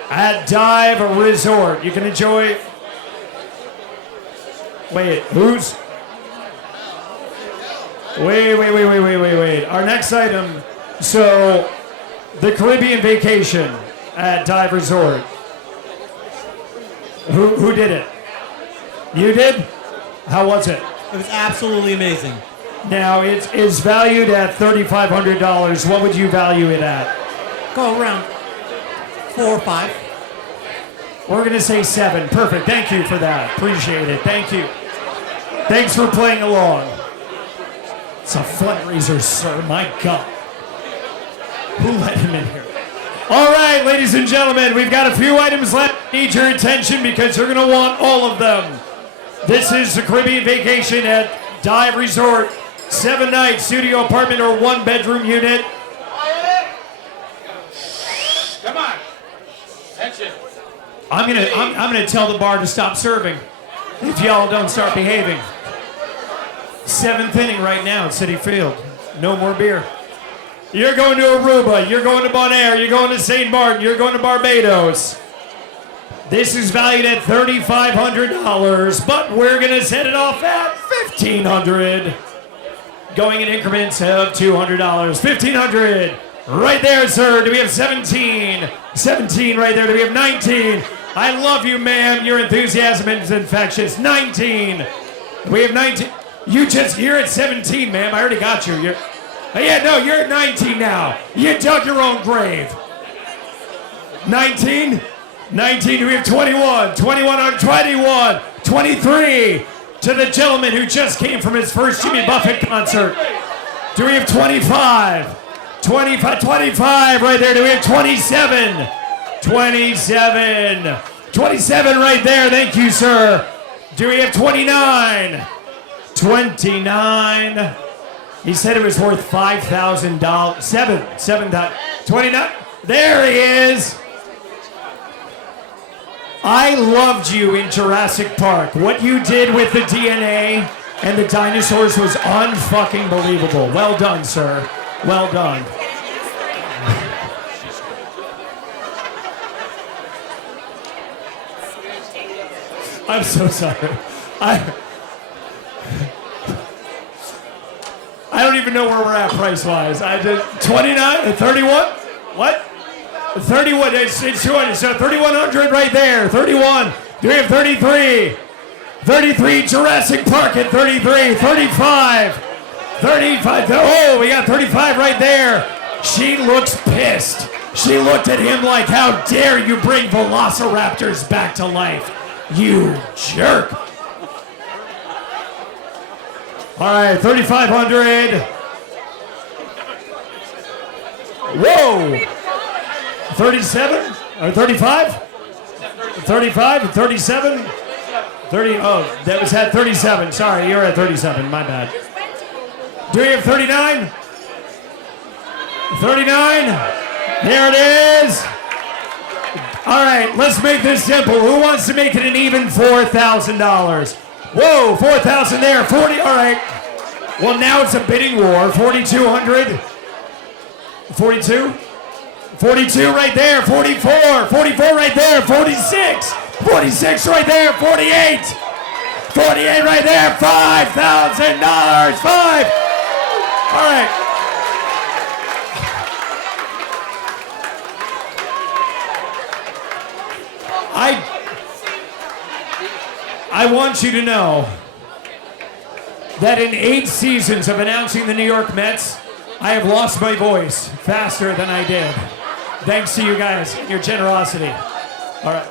at Dive Resort. You can enjoy. Wait, who's? Wait. Our next item. So, the Caribbean vacation at Dive Resort. Who did it? You did? How was it? It was absolutely amazing. Now, it is valued at $3,500. What would you value it at? Go around 4 or 5. We're going to say 7. Perfect. Thank you for that. Appreciate it. Thank you. Thanks for playing along. It's a fundraiser, sir. My God. Who let him in here? All right, ladies and gentlemen, we've got a few items left. Need your attention because you're going to want all of them. This is the Caribbean vacation at Dive Resort. 7-night studio apartment or 1-bedroom unit. Come on. Attention. I'm gonna tell the bar to stop serving if y'all don't start behaving. 7th inning right now at Citi Field. No more beer. You're going to Aruba. You're going to Bonaire. You're going to St. Martin. You're going to Barbados. This is valued at $3,500, but we're gonna set it off at $1,500. Going in increments of $200. $1,500. Right there, sir. Do we have 17? 17 right there. Do we have 19? I love you, ma'am. Your enthusiasm is infectious. 19. We have 19. You're at 17, ma'am. I already got you. You're at 19 now. You dug your own grave. 19. 19. Do we have 21? 21 on 21. 23. To the gentleman who just came from his first Jimmy Buffett concert. Do we have 25? 25 right there. Do we have 27? 27. 27 right there. Thank you, sir. Do we have 29? 29. He said it was worth $5,000. 7. 29. There he is. I loved you in Jurassic Park. What you did with the DNA and the dinosaurs was unfucking believable. Well done, sir. Well done. I'm so sorry. I don't don't even know where we're at price-wise. I just 29, 31. What? 31. It's 200. So 3,100 right there. 31. Do we have 33? 33. Jurassic Park at 33. 35. 35. Oh, we got 35 right there. She looks pissed. She looked at him like, how dare you bring velociraptors back to life, you jerk. All right, 3,500. Whoa. 37 or 35? 35, 37? 30, oh, that was at 37. Sorry, you're at 37, my bad. Do we have 39? 39? There it is. All right, let's make this simple. Who wants to make it an even $4,000? Whoa, 4,000 there, 40, all right. Well, now it's a bidding war, 4,200. 42? 42 right there, 44, 44 right there, 46, 46 right there, 48, 48 right there, $5,000, 5. All right. I want you to know that in 8 seasons of announcing the New York Mets, I have lost my voice faster than I did. Thanks to you guys and your generosity. All right.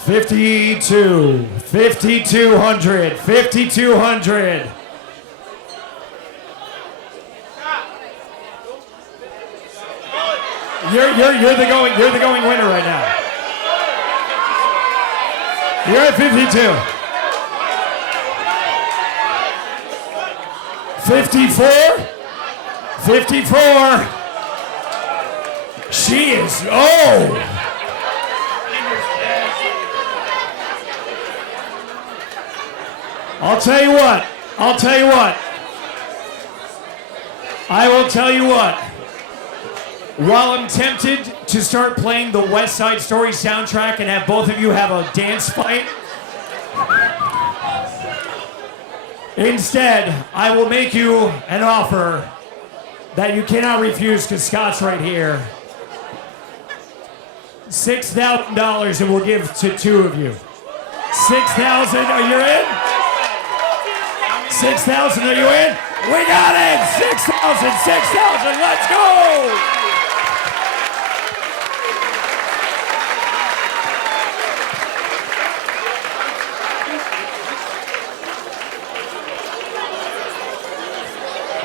52, 5,200, 5,200. You're the going winner right now. You're at 52. 54. 54. She is, oh. I'll tell you what. I will tell you what. While I'm tempted to start playing the West Side Story soundtrack and have both of you have a dance fight, instead, I will make you an offer that you cannot refuse because Scott's right here. $6,000 and we'll give to 2 of you. 6,000, are you in? 6,000, are you in? We got it! 6,000, 6,000, let's go!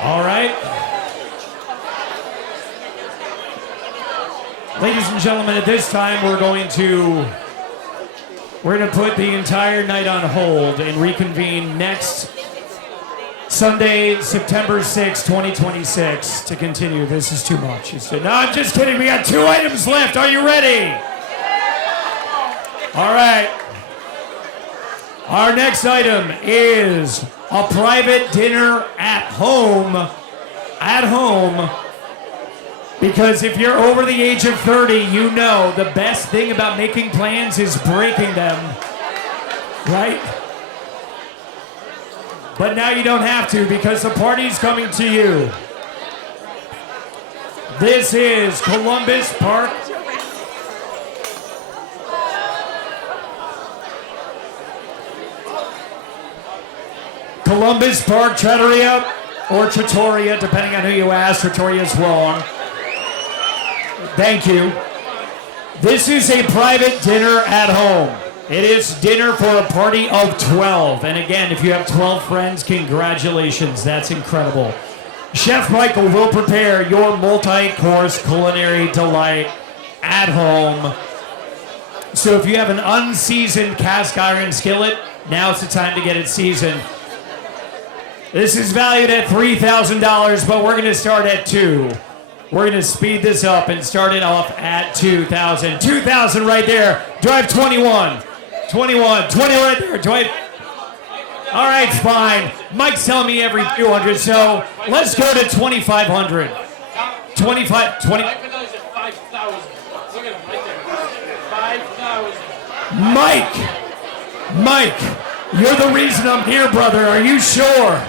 All right. Ladies and gentlemen, at this time we're going to put the entire night on hold and reconvene next Sunday, September 6, 2026 to continue. This is too much. No, I'm just kidding. We got 2 items left. Are you ready? All right. Our next item is a private dinner at home. At home. Because if you're over the age of 30, you know the best thing about making plans is breaking them. Right? But now you don't have to because the party's coming to you. This is Columbus Park. Columbus Park Trattoria, or Trattoria, depending on who you ask. Trattoria's wrong. Thank you. This is a private dinner at home. It is dinner for a party of 12. And again, if you have 12 friends, congratulations. That's incredible. Chef Michael will prepare your multi-course culinary delight at home. So if you have an unseasoned cast iron skillet, now's the time to get it seasoned. This is valued at $3,000, but we're going to start at 2. We're going to speed this up and start it off at 2,000. 2,000 right there. Do I have 21? 21. 20 right there. Do I? All right, fine. Mike's telling me every 200, so let's go to 2,500. 25, 20. Look at him right there. 5,000. Mike, You're the reason I'm here, brother. Are you sure?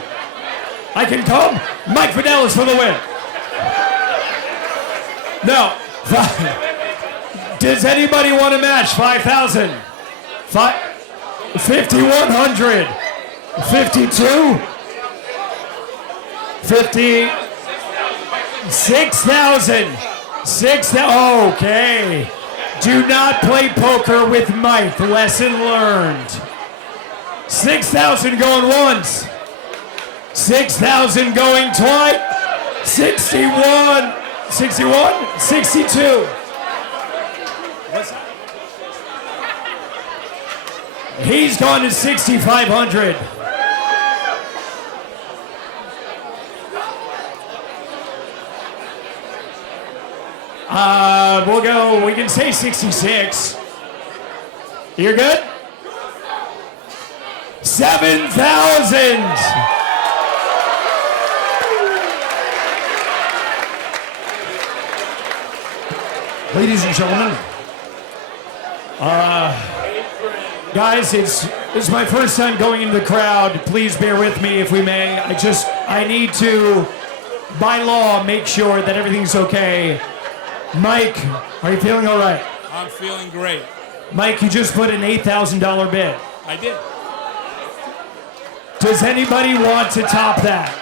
I can come? Mike Fidelis for the win. No. Does anybody want to match? 5,000. 5,100. 52. 50. 6,000. 6,000. Okay. Do not play poker with Mike. Lesson learned. 6,000 going once. 6,000 going twice. 61. 61. 62. What's that? He's gone to 6,500. We'll go, we can say 66. You're good? 7,000. Ladies and gentlemen, guys, it's my first time going into the crowd. Please bear with me if we may. I need to, by law, make sure that everything's okay. Mike, are you feeling all right? I'm feeling great. Mike, you just put an $8,000 bid. I did. Does anybody want to top that?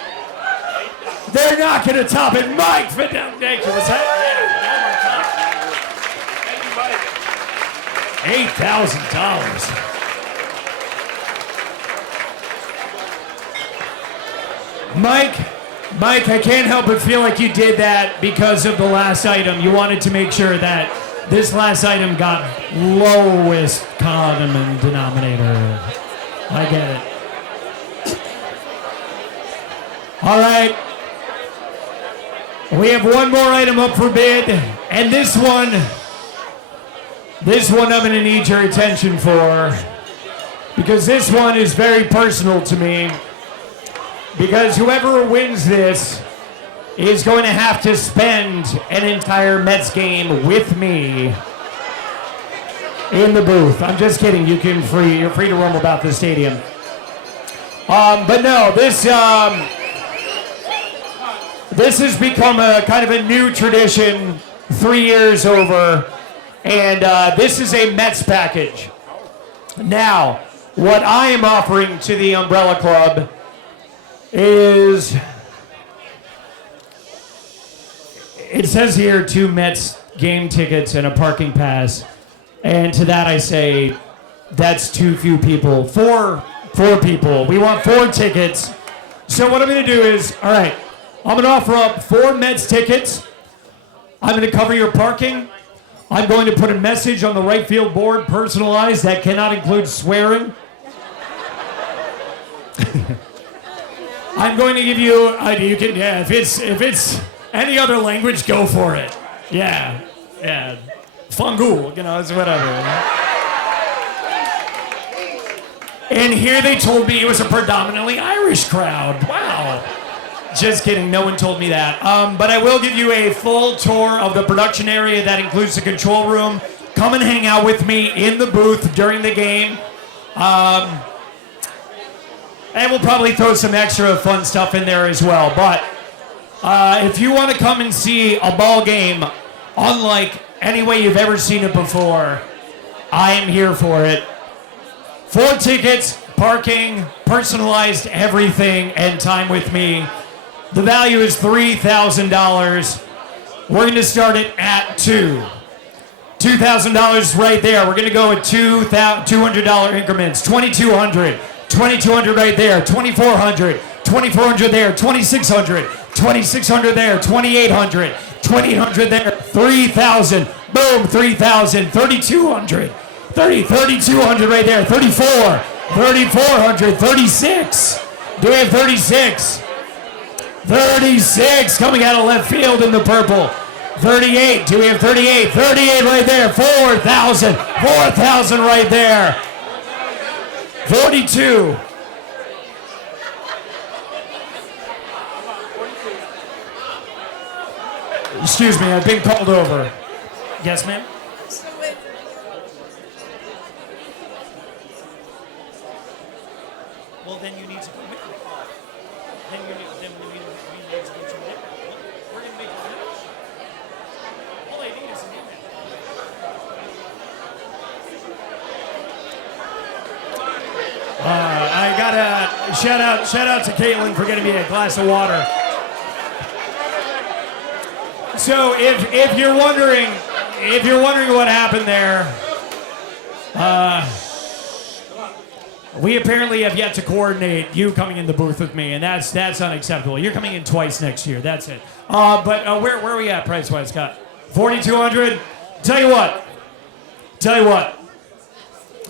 They're not going to top it. Mike, thank you. What's that? $8,000. Mike, I can't help but feel like you did that because of the last item. You wanted to make sure that this last item got lowest common denominator. I get it. All right. We have one more item up for bid, and this one I'm going to need your attention for, because this one is very personal to me. Because whoever wins this is going to have to spend an entire Mets game with me in the booth. I'm just kidding. You're free to roam about the stadium. But no, this has become a kind of a new tradition 3 years over, and this is a Mets package. Now, what I am offering to the Umbrella Club is, it says here 2 Mets game tickets and a parking pass, and to that I say that's too few people. Four people. We want 4 tickets. So what I'm going to do is, all right, I'm going to offer up 4 Mets tickets. I'm going to cover your parking. I'm going to put a message on the right field board, personalized, that cannot include swearing. I'm going to give you, you can, yeah, if it's any other language, go for it. Yeah. Fungool, it's whatever. And here they told me it was a predominantly Irish crowd. Wow. Just kidding, no one told me that. But I will give you a full tour of the production area that includes the control room. Come and hang out with me in the booth during the game. And we'll probably throw some extra fun stuff in there as well. But if you want to come and see a ball game unlike any way you've ever seen it before, I am here for it. 4 tickets, parking, personalized everything, and time with me. The value is $3,000. We're going to start it at $2,000 right there. We're going to go at $200 increments. $2,200. $2,200 right there, $2,400, $2,400 there, $2,600, $2,600 there, $2,800, $2,800 there, $3,000, boom, $3,000, $3,200, $3,200 right there, $3,400, $3,400, $36,000. Do we have 36? 36 coming out of left field in the purple. 38. Do we have 38? 38 right there. 4,000. 4,000 right there. 42. Excuse me, I've been called over. Yes, ma'am? Well, then you need to come with me. Then we need to go to dinner. We're going to make it dinner. All I need is an email. I got a shout out to Caitlin for getting me a glass of water. So if you're wondering what happened there, we apparently have yet to coordinate you coming in the booth with me, and that's unacceptable. You're coming in twice next year. That's it. But where are we at price wise, Scott? 4,200. Tell you what.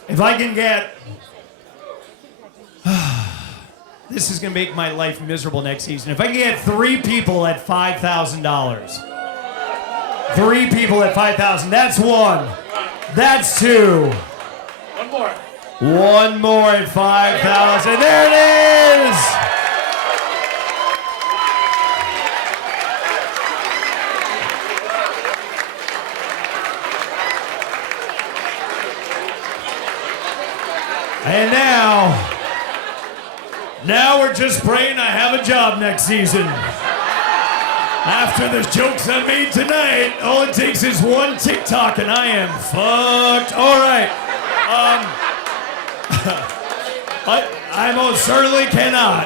If I can get. This is going to make my life miserable next season. If I can get 3 people at $5,000. 3 people at $5,000. That's 1. That's 2. One more. 1 more at $5,000. There it is. And now we're just praying I have a job next season. After the jokes I made tonight, all it takes is one TikTok and I am fucked. All right. I most certainly cannot.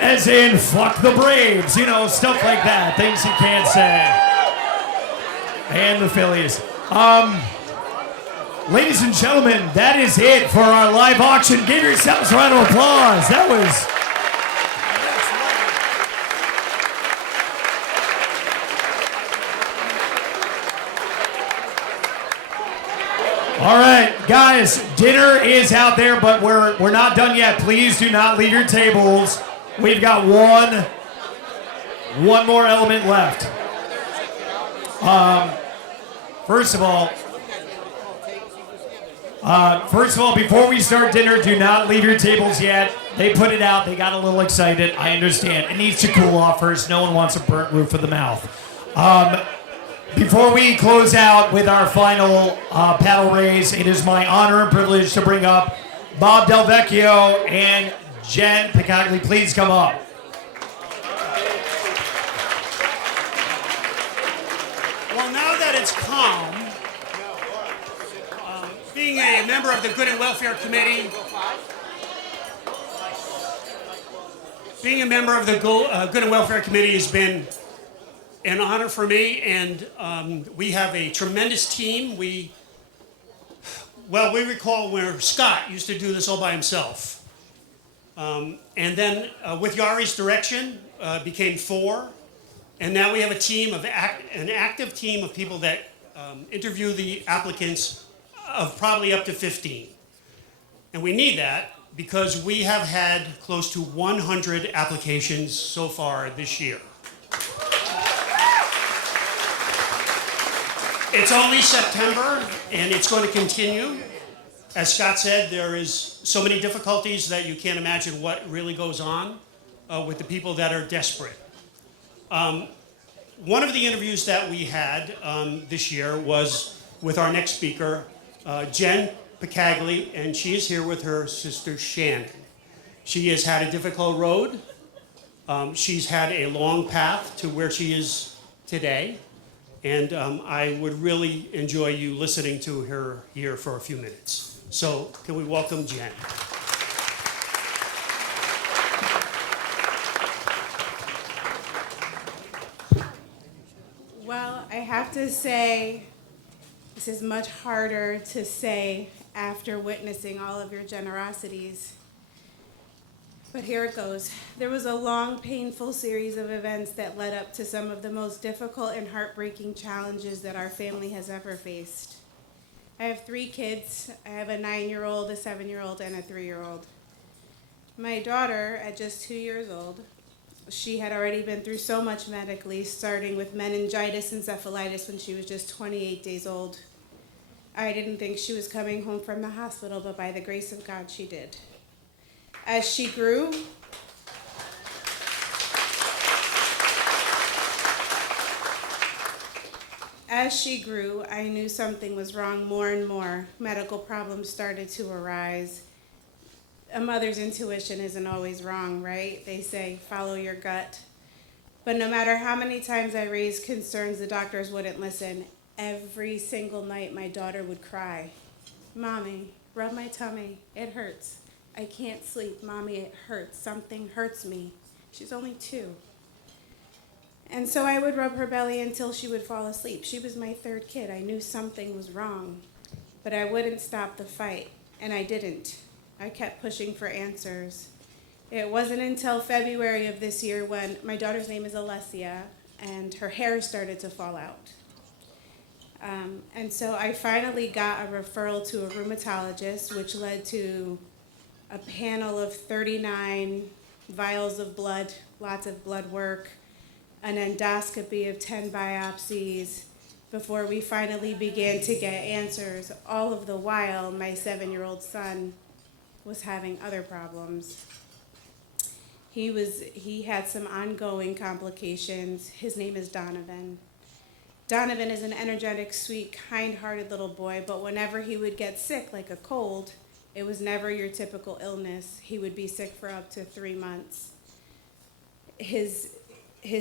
As in, fuck the Braves, stuff like that. Things you can't say. And the Phillies. Ladies and gentlemen, that is it for our live auction. Give yourselves a round of applause. That was... All right, guys, dinner is out there, but we're not done yet. Please do not leave your tables. We've got one more element left. First of all, before we start dinner, do not leave your tables yet. They put it out. They got a little excited. I understand. It needs to cool off first. No one wants a burnt roof of the mouth. Before we close out with our final paddle raise, it is my honor and privilege to bring up Bob Del Vecchio and Jen Picagli. Please come up. Well, now that it's calm, being a member of the Good and Welfare Committee, has been an honor for me, and we have a tremendous team. We recall where Scott used to do this all by himself. And then with Yari's direction, became 4. And now we have an active team of people that interview the applicants of probably up to 15. And we need that because we have had close to 100 applications so far this year. It's only September, and it's going to continue. As Scott said, there is so many difficulties that you can't imagine what really goes on with the people that are desperate. One of the interviews that we had this year was with our next speaker, Jen Picagli, and she is here with her sister Shannon. She has had a difficult road. She's had a long path to where she is today. And I would really enjoy you listening to her here for a few minutes. So can we welcome Jen? Well, I have to say, this is much harder to say after witnessing all of your generosities. But here it goes. There was a long, painful series of events that led up to some of the most difficult and heartbreaking challenges that our family has ever faced. I have 3 kids. I have a 9-year-old, a 7-year-old, and a 3-year-old. My daughter, at just 2 years old, she had already been through so much medically, starting with meningitis and encephalitis when she was just 28 days old. I didn't think she was coming home from the hospital, but by the grace of God, she did. As she grew, I knew something was wrong more and more. Medical problems started to arise. a mother's intuition isn't always wrong, right? They say follow your gut. But no matter how many times I raised concerns, the doctors wouldn't listen. Every single night, my daughter would cry. Mommy, rub my tummy. It hurts. I can't sleep. Mommy, it hurts. Something hurts me. She's only 2. And so I would rub her belly until she would fall asleep. She was my 3rd kid. I knew something was wrong, but I wouldn't stop the fight, and I didn't. I kept pushing for answers. It wasn't until February of this year when my daughter's name is Alessia, and her hair started to fall out. And so I finally got a referral to a rheumatologist, which led to a panel of 39 vials of blood, lots of blood work, an endoscopy of 10 biopsies, before we finally began to get answers. All of the while, my 7-year-old son was having other problems. He had some ongoing complications. His name is Donovan. Donovan is an energetic, sweet, kind-hearted little boy, but whenever he would get sick, like a cold, it was never your typical illness. He would be sick for up to 3 months. His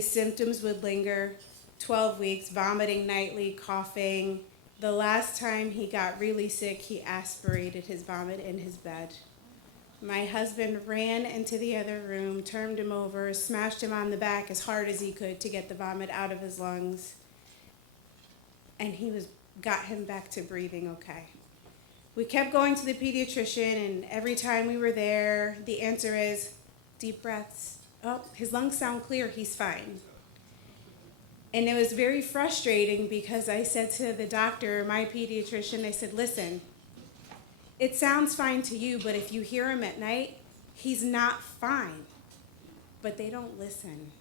symptoms would linger 12 weeks, vomiting nightly, coughing. The last time he got really sick, he aspirated his vomit in his bed. My husband ran into the other room, turned him over, smashed him on the back as hard as he could to get the vomit out of his lungs. And got him back to breathing okay. We kept going to the pediatrician, and every time we were there, the answer is deep breaths. Oh, his lungs sound clear, he's fine. And it was very frustrating because I said to the doctor, my pediatrician, I said, listen, it sounds fine to you, but if you hear him at night, he's not fine. But they don't listen.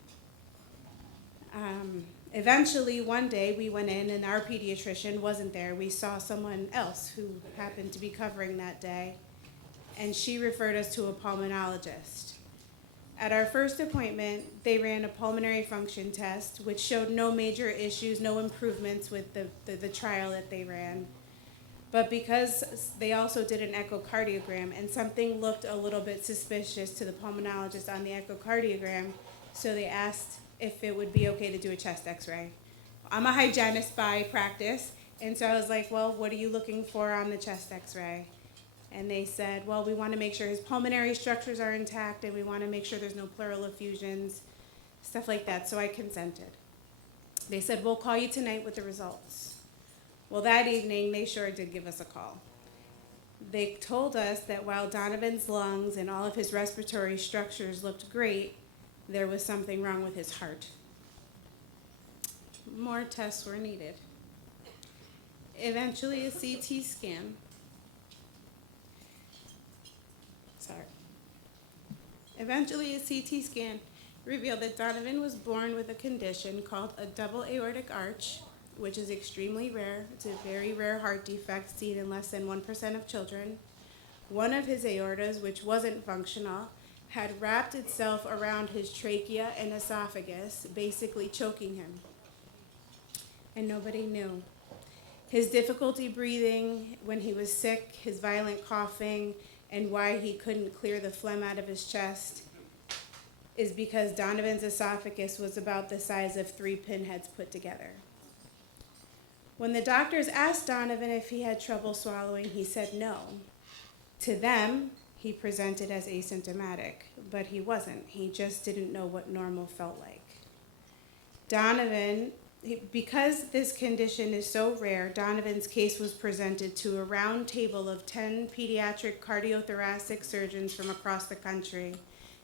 Eventually, one day, we went in and our pediatrician wasn't there. We saw someone else who happened to be covering that day, and she referred us to a pulmonologist. At our first appointment, they ran a pulmonary function test, which showed no major issues, no improvements with the trial that they ran. But because they also did an echocardiogram, and something looked a little bit suspicious to the pulmonologist on the echocardiogram, so they asked if it would be okay to do a chest x-ray. I'm a hygienist by practice, and so I was like, well, what are you looking for on the chest x-ray? And they said, well, we want to make sure his pulmonary structures are intact, and we want to make sure there's no pleural effusions, stuff like that, so I consented. They said, we'll call you tonight with the results. Well, that evening, they sure did give us a call. They told us that while Donovan's lungs and all of his respiratory structures looked great, there was something wrong with his heart. More tests were needed. Eventually, a CT scan. Eventually, a CT scan revealed that Donovan was born with a condition called a double aortic arch, which is extremely rare. It's a very rare heart defect seen in less than 1% of children. One of his aortas, which wasn't functional, had wrapped itself around his trachea and esophagus, basically choking him. And nobody knew. His difficulty breathing when he was sick, his violent coughing, and why he couldn't clear the phlegm out of his chest is because Donovan's esophagus was about the size of 3 pinheads put together. When the doctors asked Donovan if he had trouble swallowing, he said no. To them, he presented as asymptomatic, but he wasn't. He just didn't know what normal felt like. Donovan, because this condition is so rare, Donovan's case was presented to a round table of 10 pediatric cardiothoracic surgeons from across the country.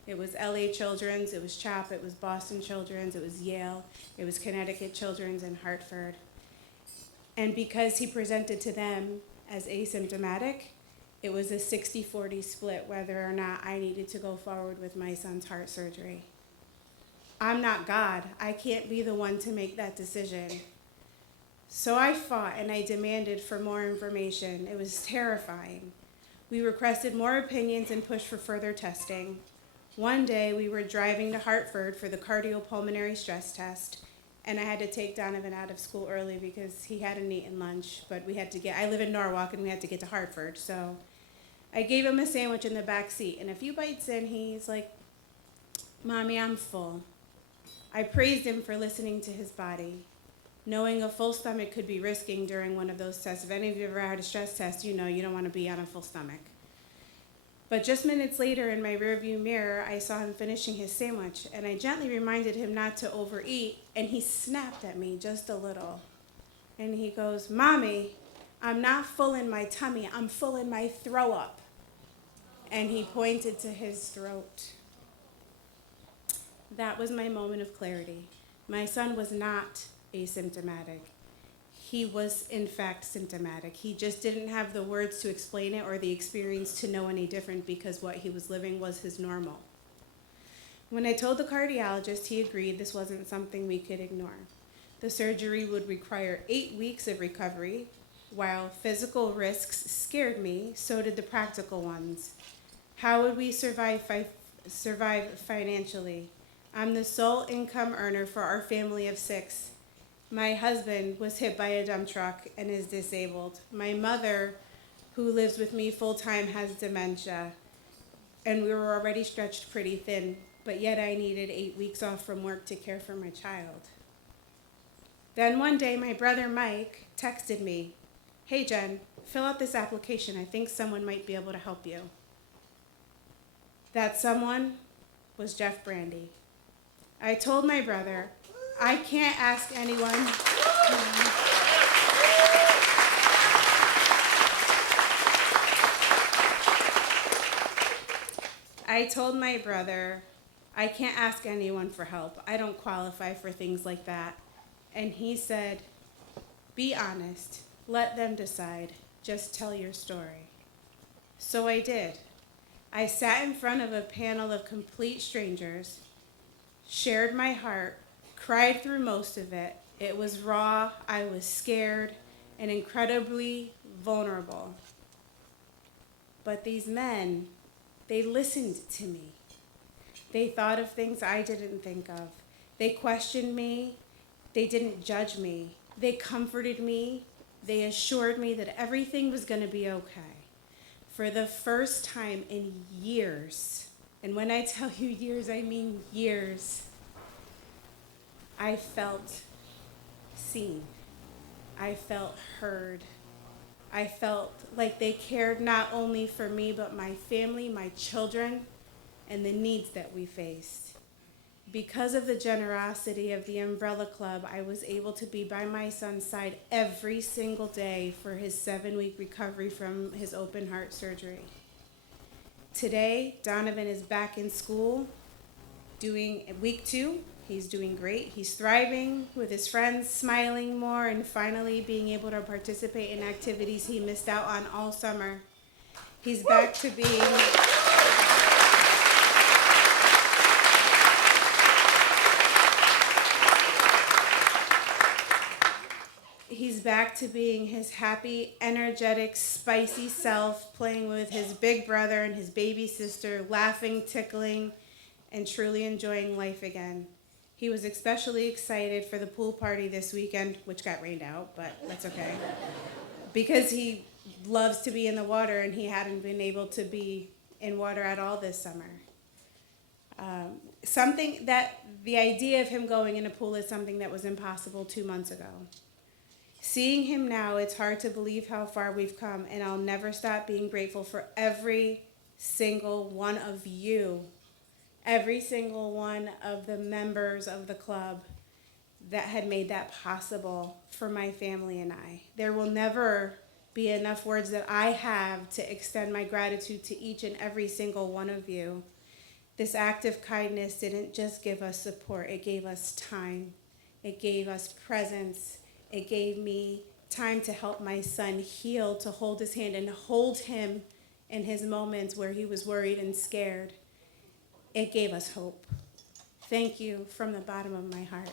It was LA Children's, it was CHOP, it was Boston Children's, it was Yale, it was Connecticut Children's, and Hartford. And because he presented to them as asymptomatic, it was a 60-40 split whether or not I needed to go forward with my son's heart surgery. I'm not God. I can't be the one to make that decision. So I fought and I demanded for more information. It was terrifying. We requested more opinions and pushed for further testing. One day we were driving to Hartford for the cardiopulmonary stress test, and I had to take Donovan out of school early because he hadn't eaten lunch, but we had to I live in Norwalk and we had to get to Hartford, so I gave him a sandwich in the back seat, and a few bites in, he's like, "Mommy, I'm full." I praised him for listening to his body. Knowing a full stomach could be risking during one of those tests. If any of you ever had a stress test, you know you don't want to be on a full stomach. But just minutes later in my rearview mirror, I saw him finishing his sandwich, and I gently reminded him not to overeat, and he snapped at me just a little. And he goes, "Mommy, I'm not full in my tummy, I'm full in my throw up." And he pointed to his throat. That was my moment of clarity. My son was not asymptomatic. He was, in fact, symptomatic. He just didn't have the words to explain it or the experience to know any different because what he was living was his normal. When I told the cardiologist, he agreed this wasn't something we could ignore. The surgery would require 8 weeks of recovery. While physical risks scared me, so did the practical ones. How would we survive financially? I'm the sole income earner for our family of 6. My husband was hit by a dump truck and is disabled. My mother, who lives with me full-time, has dementia. And we were already stretched pretty thin, but yet I needed 8 weeks off from work to care for my child. Then one day, my brother Mike texted me, "Hey Jen, fill out this application. I think someone might be able to help you." That someone was Jeff Brandy. I told my brother, I can't ask anyone. I told my brother, I can't ask anyone for help. I don't qualify for things like that. And he said, "Be honest. Let them decide. Just tell your story." So I did. I sat in front of a panel of complete strangers, shared my heart, cried through most of it. It was raw, I was scared, and incredibly vulnerable. But these men, they listened to me. They thought of things I didn't think of. They questioned me. They didn't judge me. They comforted me. They assured me that everything was going to be okay. For the first time in years, and when I tell you years, I mean years, I felt seen. I felt heard. I felt like they cared not only for me, but my family, my children, and the needs that we faced. Because of the generosity of the Umbrella Club, I was able to be by my son's side every single day for his 7-week recovery from his open heart surgery. Today, Donovan is back in school, doing week 2. He's doing great. He's thriving with his friends, smiling more, and finally being able to participate in activities he missed out on all summer. He's back to being... He's back to being his happy, energetic, spicy self, playing with his big brother and his baby sister, laughing, tickling, and truly enjoying life again. He was especially excited for the pool party this weekend, which got rained out, but that's okay. Because he loves to be in the water and he hadn't been able to be in water at all this summer. The idea of him going in a pool is something that was impossible 2 months ago. Seeing him now, it's hard to believe how far we've come, and I'll never stop being grateful for every single one of you, every single one of the members of the club that had made that possible for my family and I. There will never be enough words that I have to extend my gratitude to each and every single one of you. This act of kindness didn't just give us support, it gave us time, it gave us presence. It gave me time to help my son heal, to hold his hand and hold him in his moments where he was worried and scared. It gave us hope. Thank you from the bottom of my heart.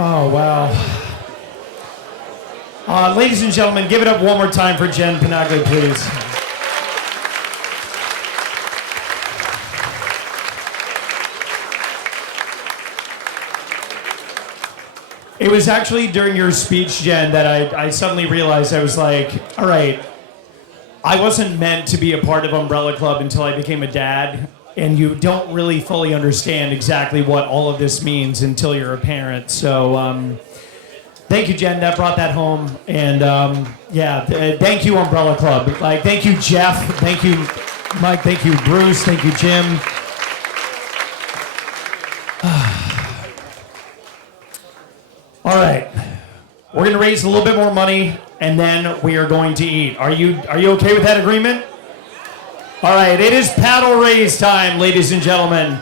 Oh, wow. Ladies and gentlemen, give it up one more time for Jen Penaglia, please. It was actually during your speech, Jen, that I suddenly realized I was like, all right, I wasn't meant to be a part of Umbrella Club until I became a dad. And you don't really fully understand exactly what all of this means until you're a parent. So thank you, Jen. That brought that home. And thank you, Umbrella Club. Like, thank you, Jeff. Thank you, Mike. Thank you, Bruce. Thank you, Jim. All right. We're going to raise a little bit more money, and then we are going to eat. Are you okay with that agreement? All right, it is paddle raise time, ladies and gentlemen.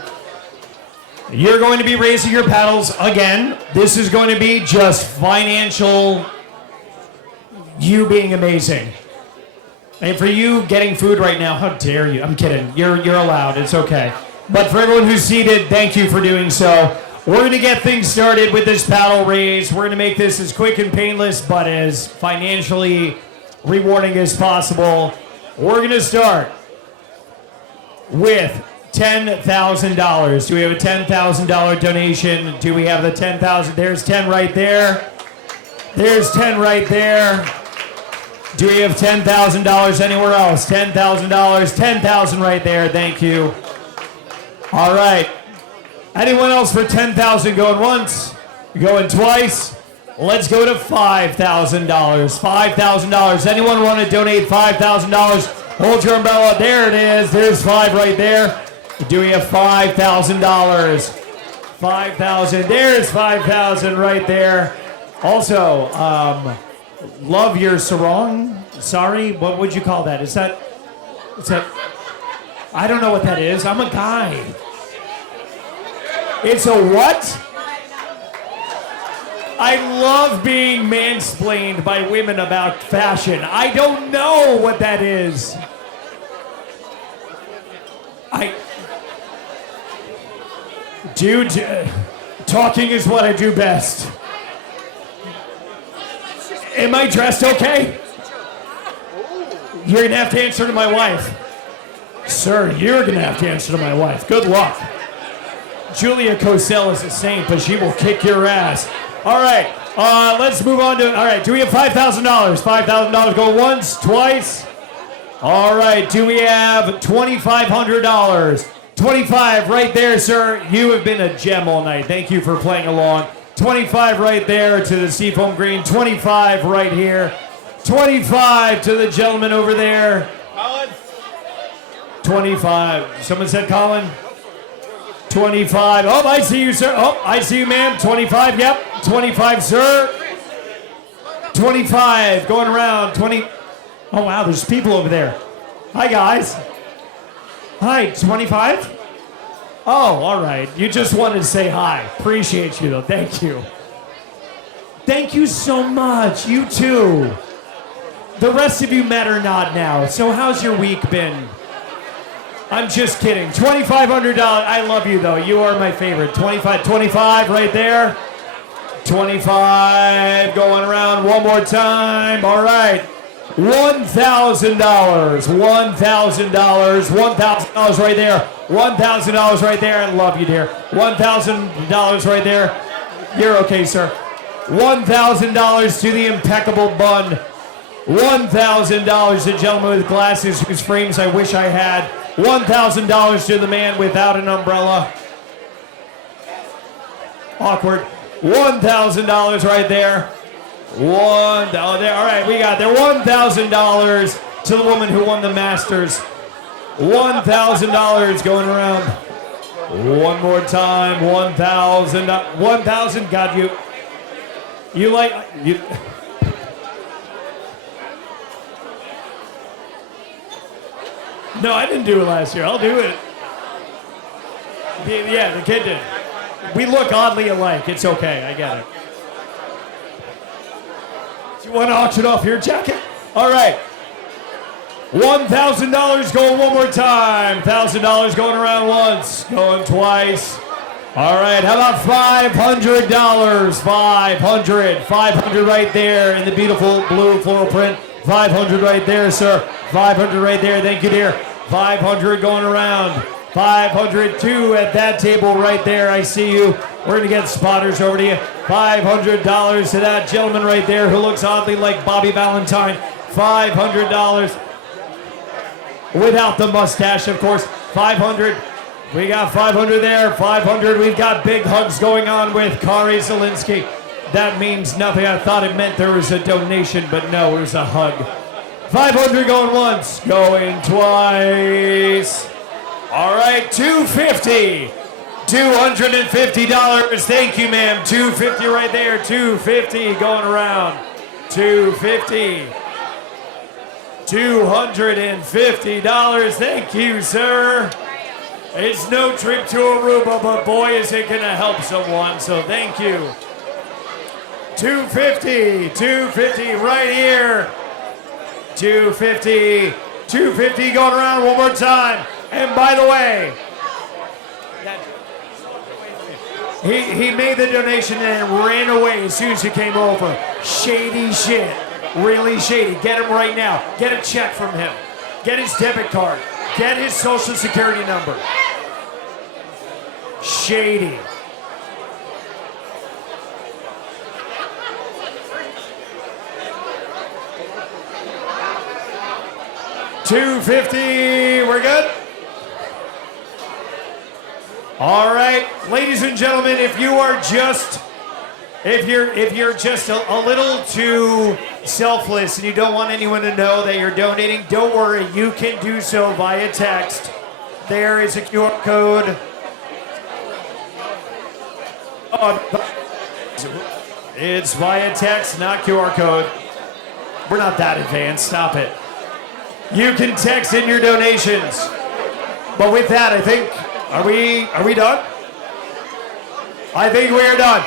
You're going to be raising your paddles again. This is going to be just financial, you being amazing. And for you getting food right now, how dare you? I'm kidding. You're allowed. It's okay. But for everyone who's seated, thank you for doing so. We're going to get things started with this paddle raise. We're going to make this as quick and painless, but as financially rewarding as possible. We're going to start with $10,000. Do we have a $10,000 donation? Do we have the 10,000? There's 10 right there. There's 10 right there. Do we have $10,000 anywhere else? $10,000. 10,000 right there. Thank you. All right. Anyone else for 10,000 going once? Going twice? Let's go to $5,000. $5,000. Anyone want to donate $5,000? Hold your umbrella. There it is. There's 5 right there. Do we have $5,000? 5,000. There's 5,000 right there. Also, love your sarong. Sorry, what would you call that? Is that? I don't know what that is. I'm a guy. It's a what? I love being mansplained by women about fashion. I don't know what that is. Dude, talking is what I do best. Am I dressed okay? You're gonna have to answer to my wife. Sir, you're gonna have to answer to my wife. Good luck. Julia Cosell is a saint, but she will kick your ass. All right, let's move on to, all right, do we have $5,000? $5,000 go once, twice? All right, do we have $2,500? 25 right there, sir. You have been a gem all night. Thank you for playing along. 25 right there to the Seafoam Green. 25 right here. 25 to the gentleman over there. Colin. 25. Someone said Colin? 25. Oh, I see you, sir. Oh, I see you, ma'am. 25. Yep. 25, sir. 25. Going around. 20. Oh, wow. There's people over there. Hi, guys. Hi. 25? Oh, all right. You just wanted to say hi. Appreciate you, though. Thank you. Thank you so much. You too. The rest of you matter not now. So how's your week been? I'm just kidding. $2,500. I love you, though. You are my favorite. 25 right there. 25 going around one more time. All right. $1,000. $1,000 right there. $1,000 right there. I love you, dear. $1,000 right there. You're okay, sir. $1,000 to the impeccable bun. $1,000 to the gentleman with glasses whose frames I wish I had. $1,000 to the man without an umbrella. Awkward. $1,000 right there. $1,000 there. All right, we got there. $1,000 to the woman who won the Masters. $1,000 going around. One more time. 1,000. 1,000. God, you like you. No, I didn't do it last year. I'll do it. Yeah, the kid did. We look oddly alike. It's okay. I get it. Do you want to auction off your jacket? All right. $1,000 going one more time. $1,000 going around once. Going twice. All right, how about $500? 500 right there in the beautiful blue floral print. 500 right there, sir. 500 right there. Thank you, dear. 500 going around. 500 too at that table right there. I see you. We're gonna get spotters over to you. $500 to that gentleman right there who looks oddly like Bobby Valentine. $500 without the mustache, of course. 500. We got 500 there. 500. We've got big hugs going on with Kari Zielinski. That means nothing. I thought it meant there was a donation, but no, it was a hug. 500 going once, going twice. All right, $250. $250. Thank you, ma'am. $250 right there. $250 going around. $250. $250. Thank you, sir. It's no trip to Aruba, but boy, is it going to help someone, so thank you. $250. $250 right here. $250. $250 going around one more time. And by the way, he made the donation and ran away as soon as he came over. Shady shit. Really shady. Get him right now. Get a check from him. Get his debit card. Get his social security number. Shady. $250. We're good? All right, ladies and gentlemen, if you're just a little too selfless and you don't want anyone to know that you're donating, don't worry, you can do so via text. There is a QR code. It's via text, not QR code. We're not that advanced, stop it. You can text in your donations. But with that, I think, are we done? I think we are done.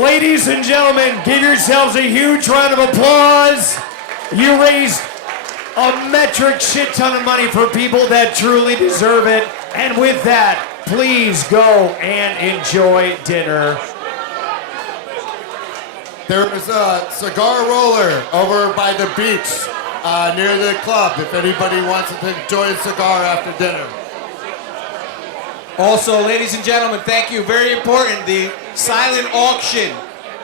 Ladies and gentlemen, give yourselves a huge round of applause. You raised a metric shit ton of money for people that truly deserve it. And with that, please go and enjoy dinner. There is a cigar roller over by the beach near the club if anybody wants to enjoy a cigar after dinner. Also, ladies and gentlemen, thank you. Very important. The silent auction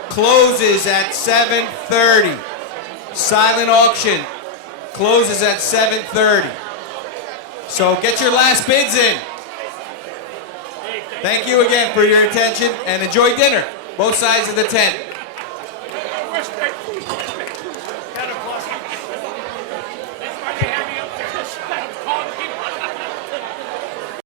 closes at 7:30. Silent auction closes at 7:30. So get your last bids in. Thank you again for your attention and enjoy dinner. Both sides of the tent.